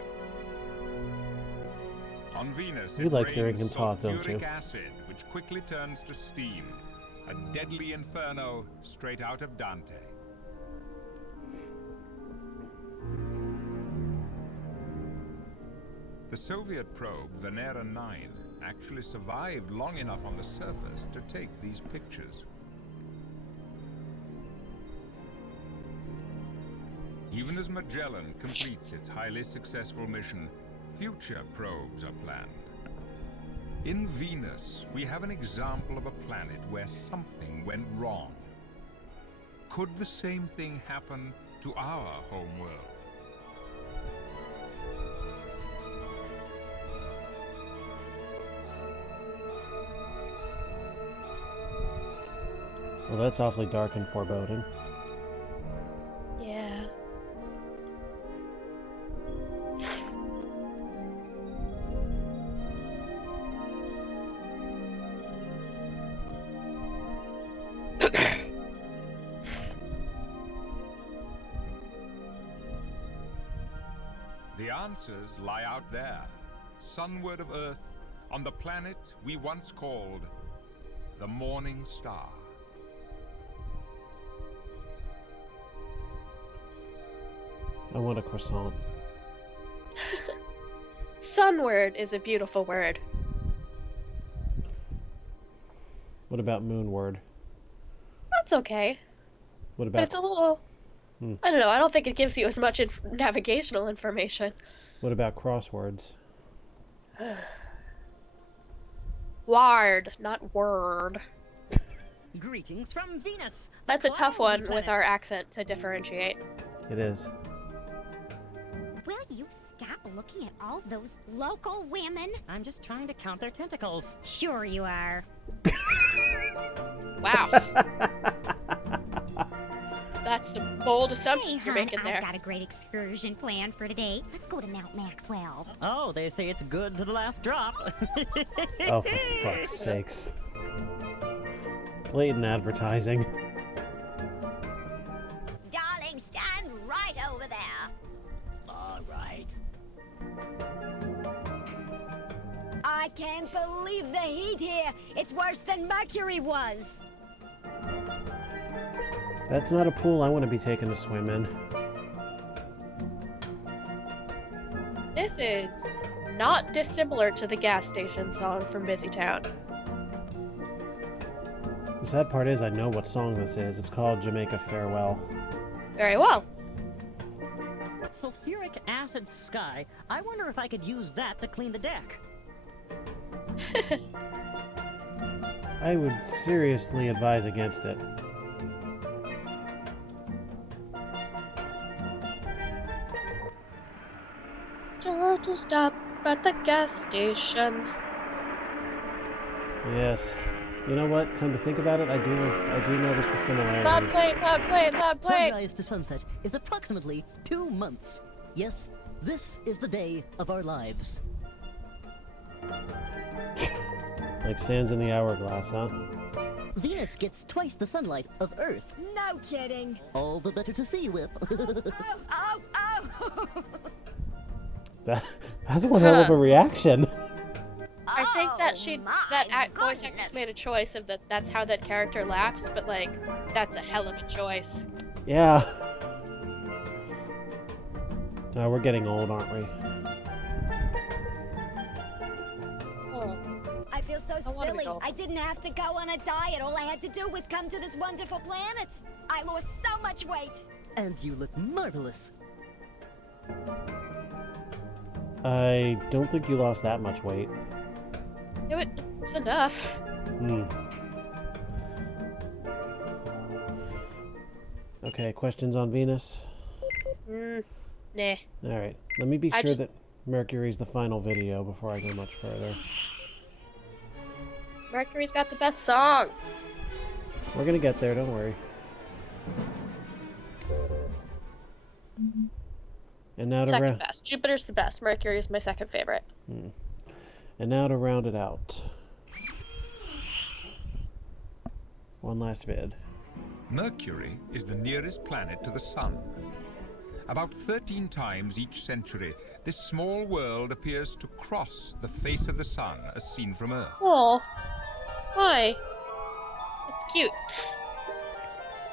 On Venus, You it like hearing rains him talk, don't you? sulfuric acid, which quickly turns to steam. A deadly inferno straight out of Dante. The Soviet probe, Venera 9, actually survived long enough on the surface to take these pictures. Even as Magellan completes its highly successful mission, future probes are planned. In Venus, we have an example of a planet where something went wrong. Could the same thing happen to our home world? Well, that's awfully dark and foreboding. Yeah. The answers lie out there, sunward of Earth, on the planet we once called the Morning Star. I want a croissant. Sunward is a beautiful word. What about moonward? That's okay. What But about it's a little... I don't know, I don't think it gives you as much navigational information. what about crosswords? Ward, not word. Greetings from Venus. the That's a tough cloudy one planet. with our accent to differentiate. It is. Will you stop looking at all those local women? I'm just trying to count their tentacles. Sure you are. Wow. That's some bold assumptions Hey, you're hon, making I've there. got a great excursion planned for today. Let's go to Mount Maxwell. Oh, they say it's good to the last drop. Oh, for fuck's sakes. Blatant advertising. Darling, stand right over there. All right. I can't believe the heat here. It's worse than Mercury was. That's not a pool I want to be taking a swim in. This is not dissimilar to the gas station song from Busy Town. The sad part is I know what song this is. It's called Jamaica Farewell. Very well. Sulfuric acid sky. I wonder if I could use that to clean the deck. I would seriously advise against it. To stop at the gas station. Yes. You know what? Come to think about it, I do notice the Loud similarities. plane, loud plane, loud plane. Sunrise to sunset is approximately 2 months. Yes, this is the day of our lives. Like sands in the hourglass, huh? Venus gets twice the sunlight of Earth. No kidding. All the better to see with. Oh, oh, oh. That's one hell of a reaction. I think that my voice actress goodness. made a choice of that's how that character laughs, but like, that's a hell of a choice. Yeah. No, we're getting old, aren't we? Oh. I feel so wanna be silly. old. I didn't have to go on a diet. All I had to do was come to this wonderful planet. I lost so much weight. And you look marvelous. I don't think you lost that much weight. It's enough. Hmm. Okay, questions on Venus? Nah. Alright, let me be I sure just- that Mercury's the final video before I go much further. Mercury's got the best song. We're gonna get there, don't worry. And now to Second best. Jupiter's the best. Mercury's my second favorite. And now to round it out. One last vid. Mercury is the nearest planet to the Sun. About 13 times each century, this small world appears to cross the face of the sun as seen from Earth. Oh, hi. It's cute.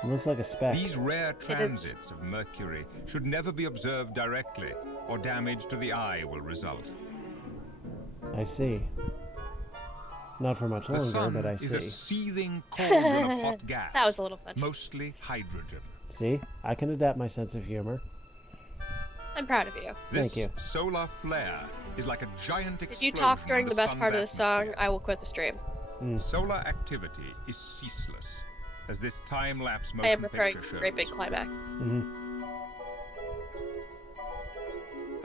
It looks like a speck. These rare transits of Mercury should never be observed directly, or damage to the eye will result. I see. Not for much The longer, sun but I is a see. seething cauldron of hot gas. That was a little funny. Mostly hydrogen. See? I can adapt my sense of humor. I'm proud of you. Thank you. This solar flare is like a giant explosion. If you talk during in the best sun's part of the song, atmosphere. I will quit the stream. Solar activity is ceaseless, as this time-lapse I am motion referring picture to shows. Great Big Climax.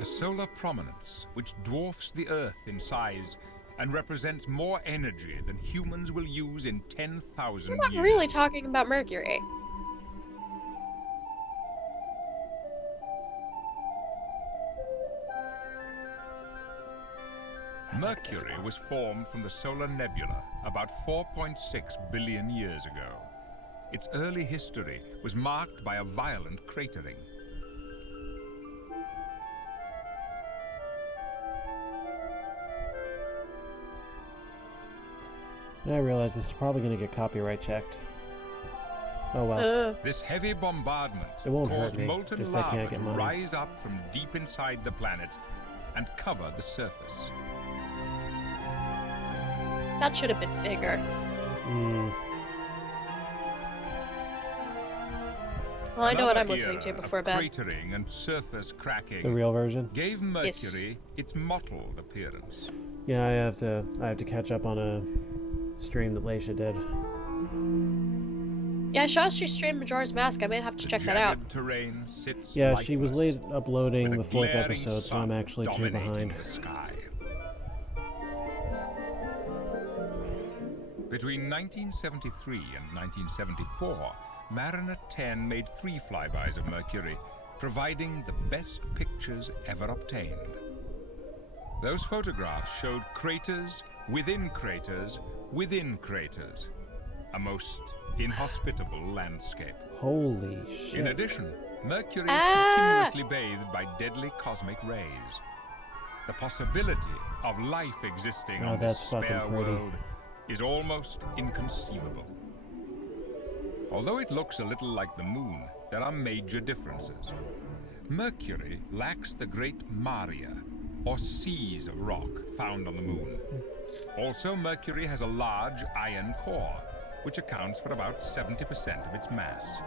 A solar prominence which dwarfs the Earth in size and represents more energy than humans will use in 10,000 We're not years. really talking about Mercury. Mercury was formed from the solar nebula about 4.6 billion years ago. Its early history was marked by a violent cratering. I realize this is probably going to get copyright checked. Oh well. This heavy bombardment It won't hurt caused me, molten just I lava can't to get money. rise up from deep inside the planet and cover the surface. That should have been bigger. Well, I know what I'm Another listening to era before of bed. cratering and surface cracking The real version? gave Mercury Yes. its mottled appearance. Yeah, I have to catch up on a stream that Leisha did. Yeah, I saw she streamed Majora's Mask. I may have to The check that out. jagged terrain sits Yeah, she was lifeless, late uploading with a the 4th glaring episode, so I'm sun actually 2 dominating behind. the sky. Between 1973 and 1974, Mariner 10 made 3 flybys of Mercury, providing the best pictures ever obtained. Those photographs showed craters within craters within craters, a most inhospitable landscape. Holy shit. In addition, Mercury is continuously bathed by deadly cosmic rays. The possibility of life existing Oh, on this that's fucking spare pretty. world is almost inconceivable. Although it looks a little like the moon, there are major differences. Mercury lacks the great maria, or seas of rock, found on the moon. Also, Mercury has a large iron core, which accounts for about 70% of its mass.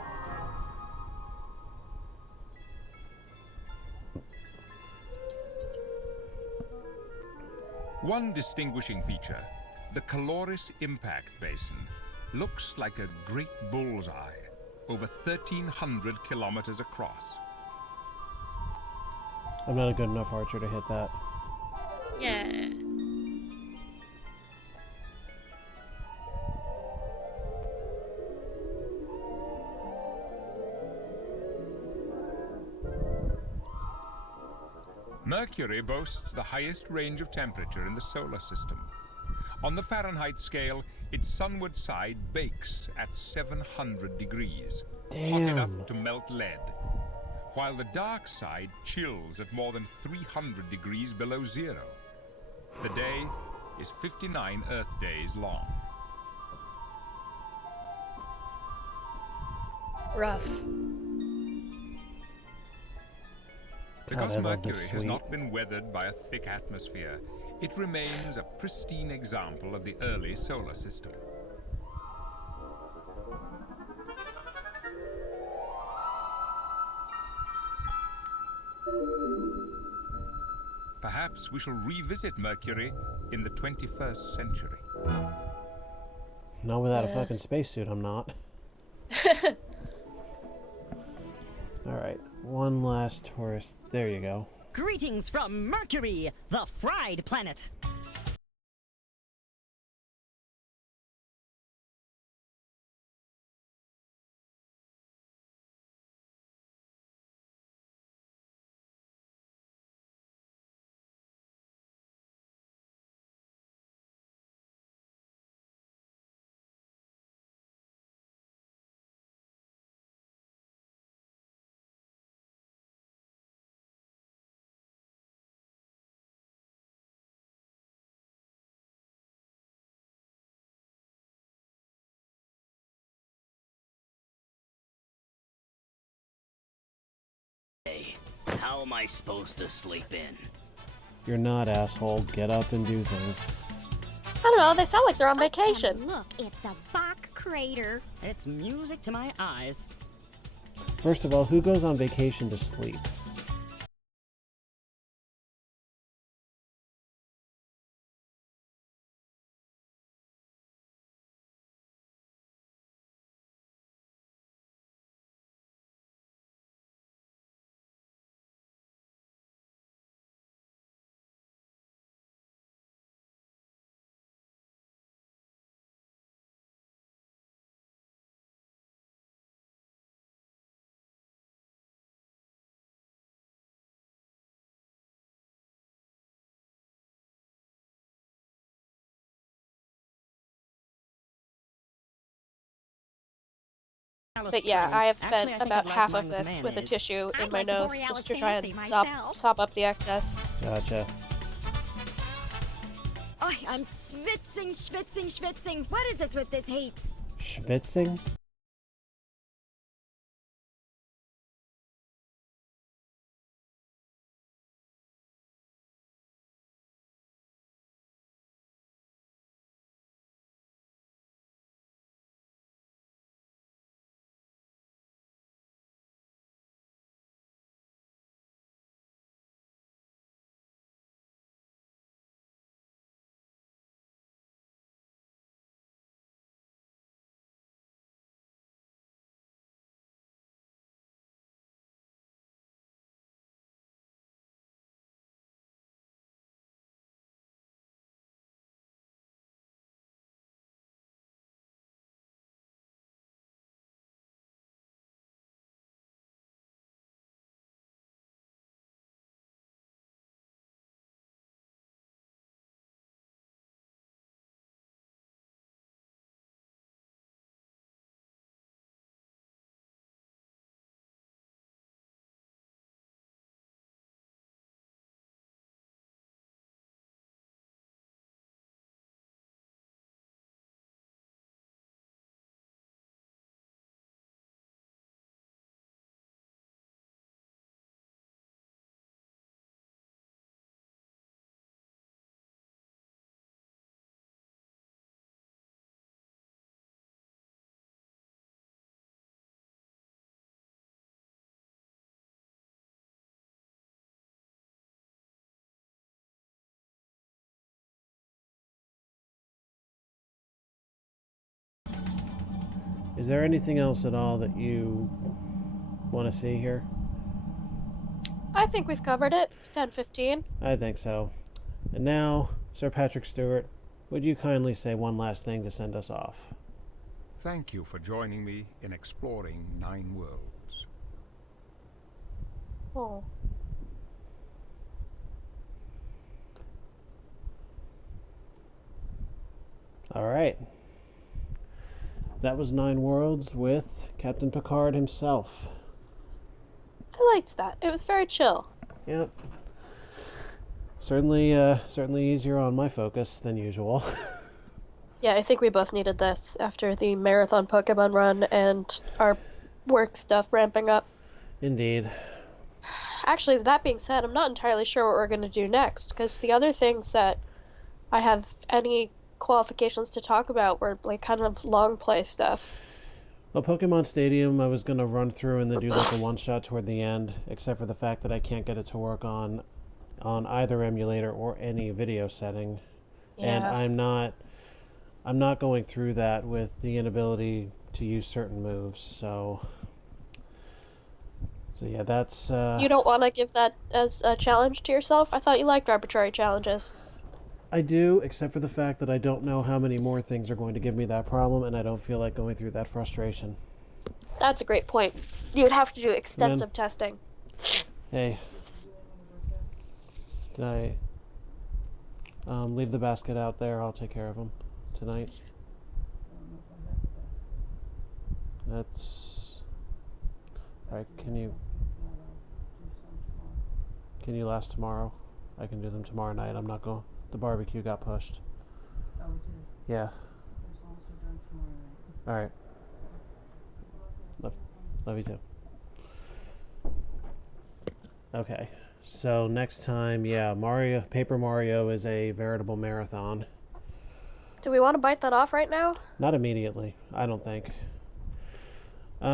One distinguishing feature, the Caloris Impact Basin, looks like a great bullseye, over 1,300 kilometers across. I'm not a good enough archer to hit that. Yeah. Mercury boasts the highest range of temperature in the solar system. On the Fahrenheit scale, its sunward side bakes at 700 degrees, hot enough Damn. to melt lead, while the dark side chills at more than 300 degrees below zero. The day is 59 Earth days long. Rough. Because I love Mercury this has suite. not been weathered by a thick atmosphere, it remains a pristine example of the early solar system. Perhaps we shall revisit Mercury in the 21st century. Not without a fucking spacesuit, I'm not. Alright, one last tourist. There you go. Greetings from Mercury, the fried planet. How am I supposed to sleep in? You're not, asshole. Get up and do things. I don't know, they sound like they're on vacation. And look, it's the Bach crater. It's music to my eyes. First of all, who goes on vacation to sleep? But yeah, I have spent Actually, I think about I'd like half mine of with this with a mayonnaise. tissue in I'd my like the nose Borealis just to try and fancy myself. sop up the excess. Gotcha. Oh, I'm schwitzing, schwitzing, schwitzing. What is this with this heat? Schwitzing? Is there anything else at all that you want to see here? I think we've covered it. It's 10:15. I think so. And now, Sir Patrick Stewart, would you kindly say one last thing to send us off? Thank you for joining me in exploring 9 worlds. Oh. All right. That was 9 Worlds with Captain Picard himself. I liked that. It was very chill. Yep. Certainly easier on my focus than usual. Yeah, I think we both needed this after the marathon Pokemon run and our work stuff ramping up. Indeed. Actually, that being said, I'm not entirely sure what we're going to do next, because the other things that I have any qualifications to talk about were like kind of long play stuff. Well, Pokemon Stadium I was going to run through and then do like a one-shot toward the end, except for the fact that I can't get it to work on either emulator or any video setting. And Yeah. I'm not going through that with the inability to use certain moves, so yeah, that's You don't want to give that as a challenge to yourself? I thought you liked arbitrary challenges. I do, except for the fact that I don't know how many more things are going to give me that problem, and I don't feel like going through that frustration. That's a great point. You would have to do Man. extensive testing. Hey, did I leave the basket out there? I'll take care of them tonight. That's all right. Can you last tomorrow? I can do them tomorrow night. I'm not going. The barbecue got pushed. Yeah. All right. Love you too. Okay. So next time, yeah, Paper Mario is a veritable marathon. Do we want to bite that off right now? Not immediately, I don't think. There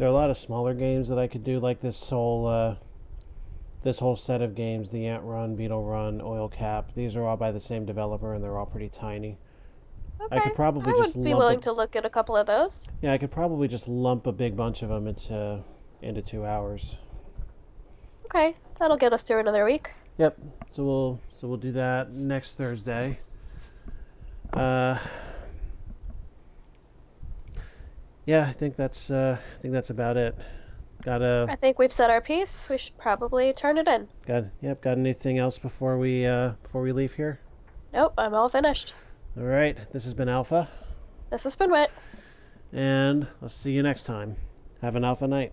are a lot of smaller games that I could do, like this whole set of games, the Ant Run, Beetle Run, Oil Cap. These are all by the same developer, and they're all pretty tiny. Okay. I could probably I just would be willing to look at a couple of those. Yeah, I could probably just lump a big bunch of them into 2 hours. Okay, that'll get us through another week. Yep. So we'll do that next Thursday. Yeah, I think that's about it. I think we've said our piece. We should probably turn it in. Got anything else before we leave here? Nope, I'm all finished. All right. This has been Alpha. This has been Wit. And I'll see you next time. Have an Alpha night.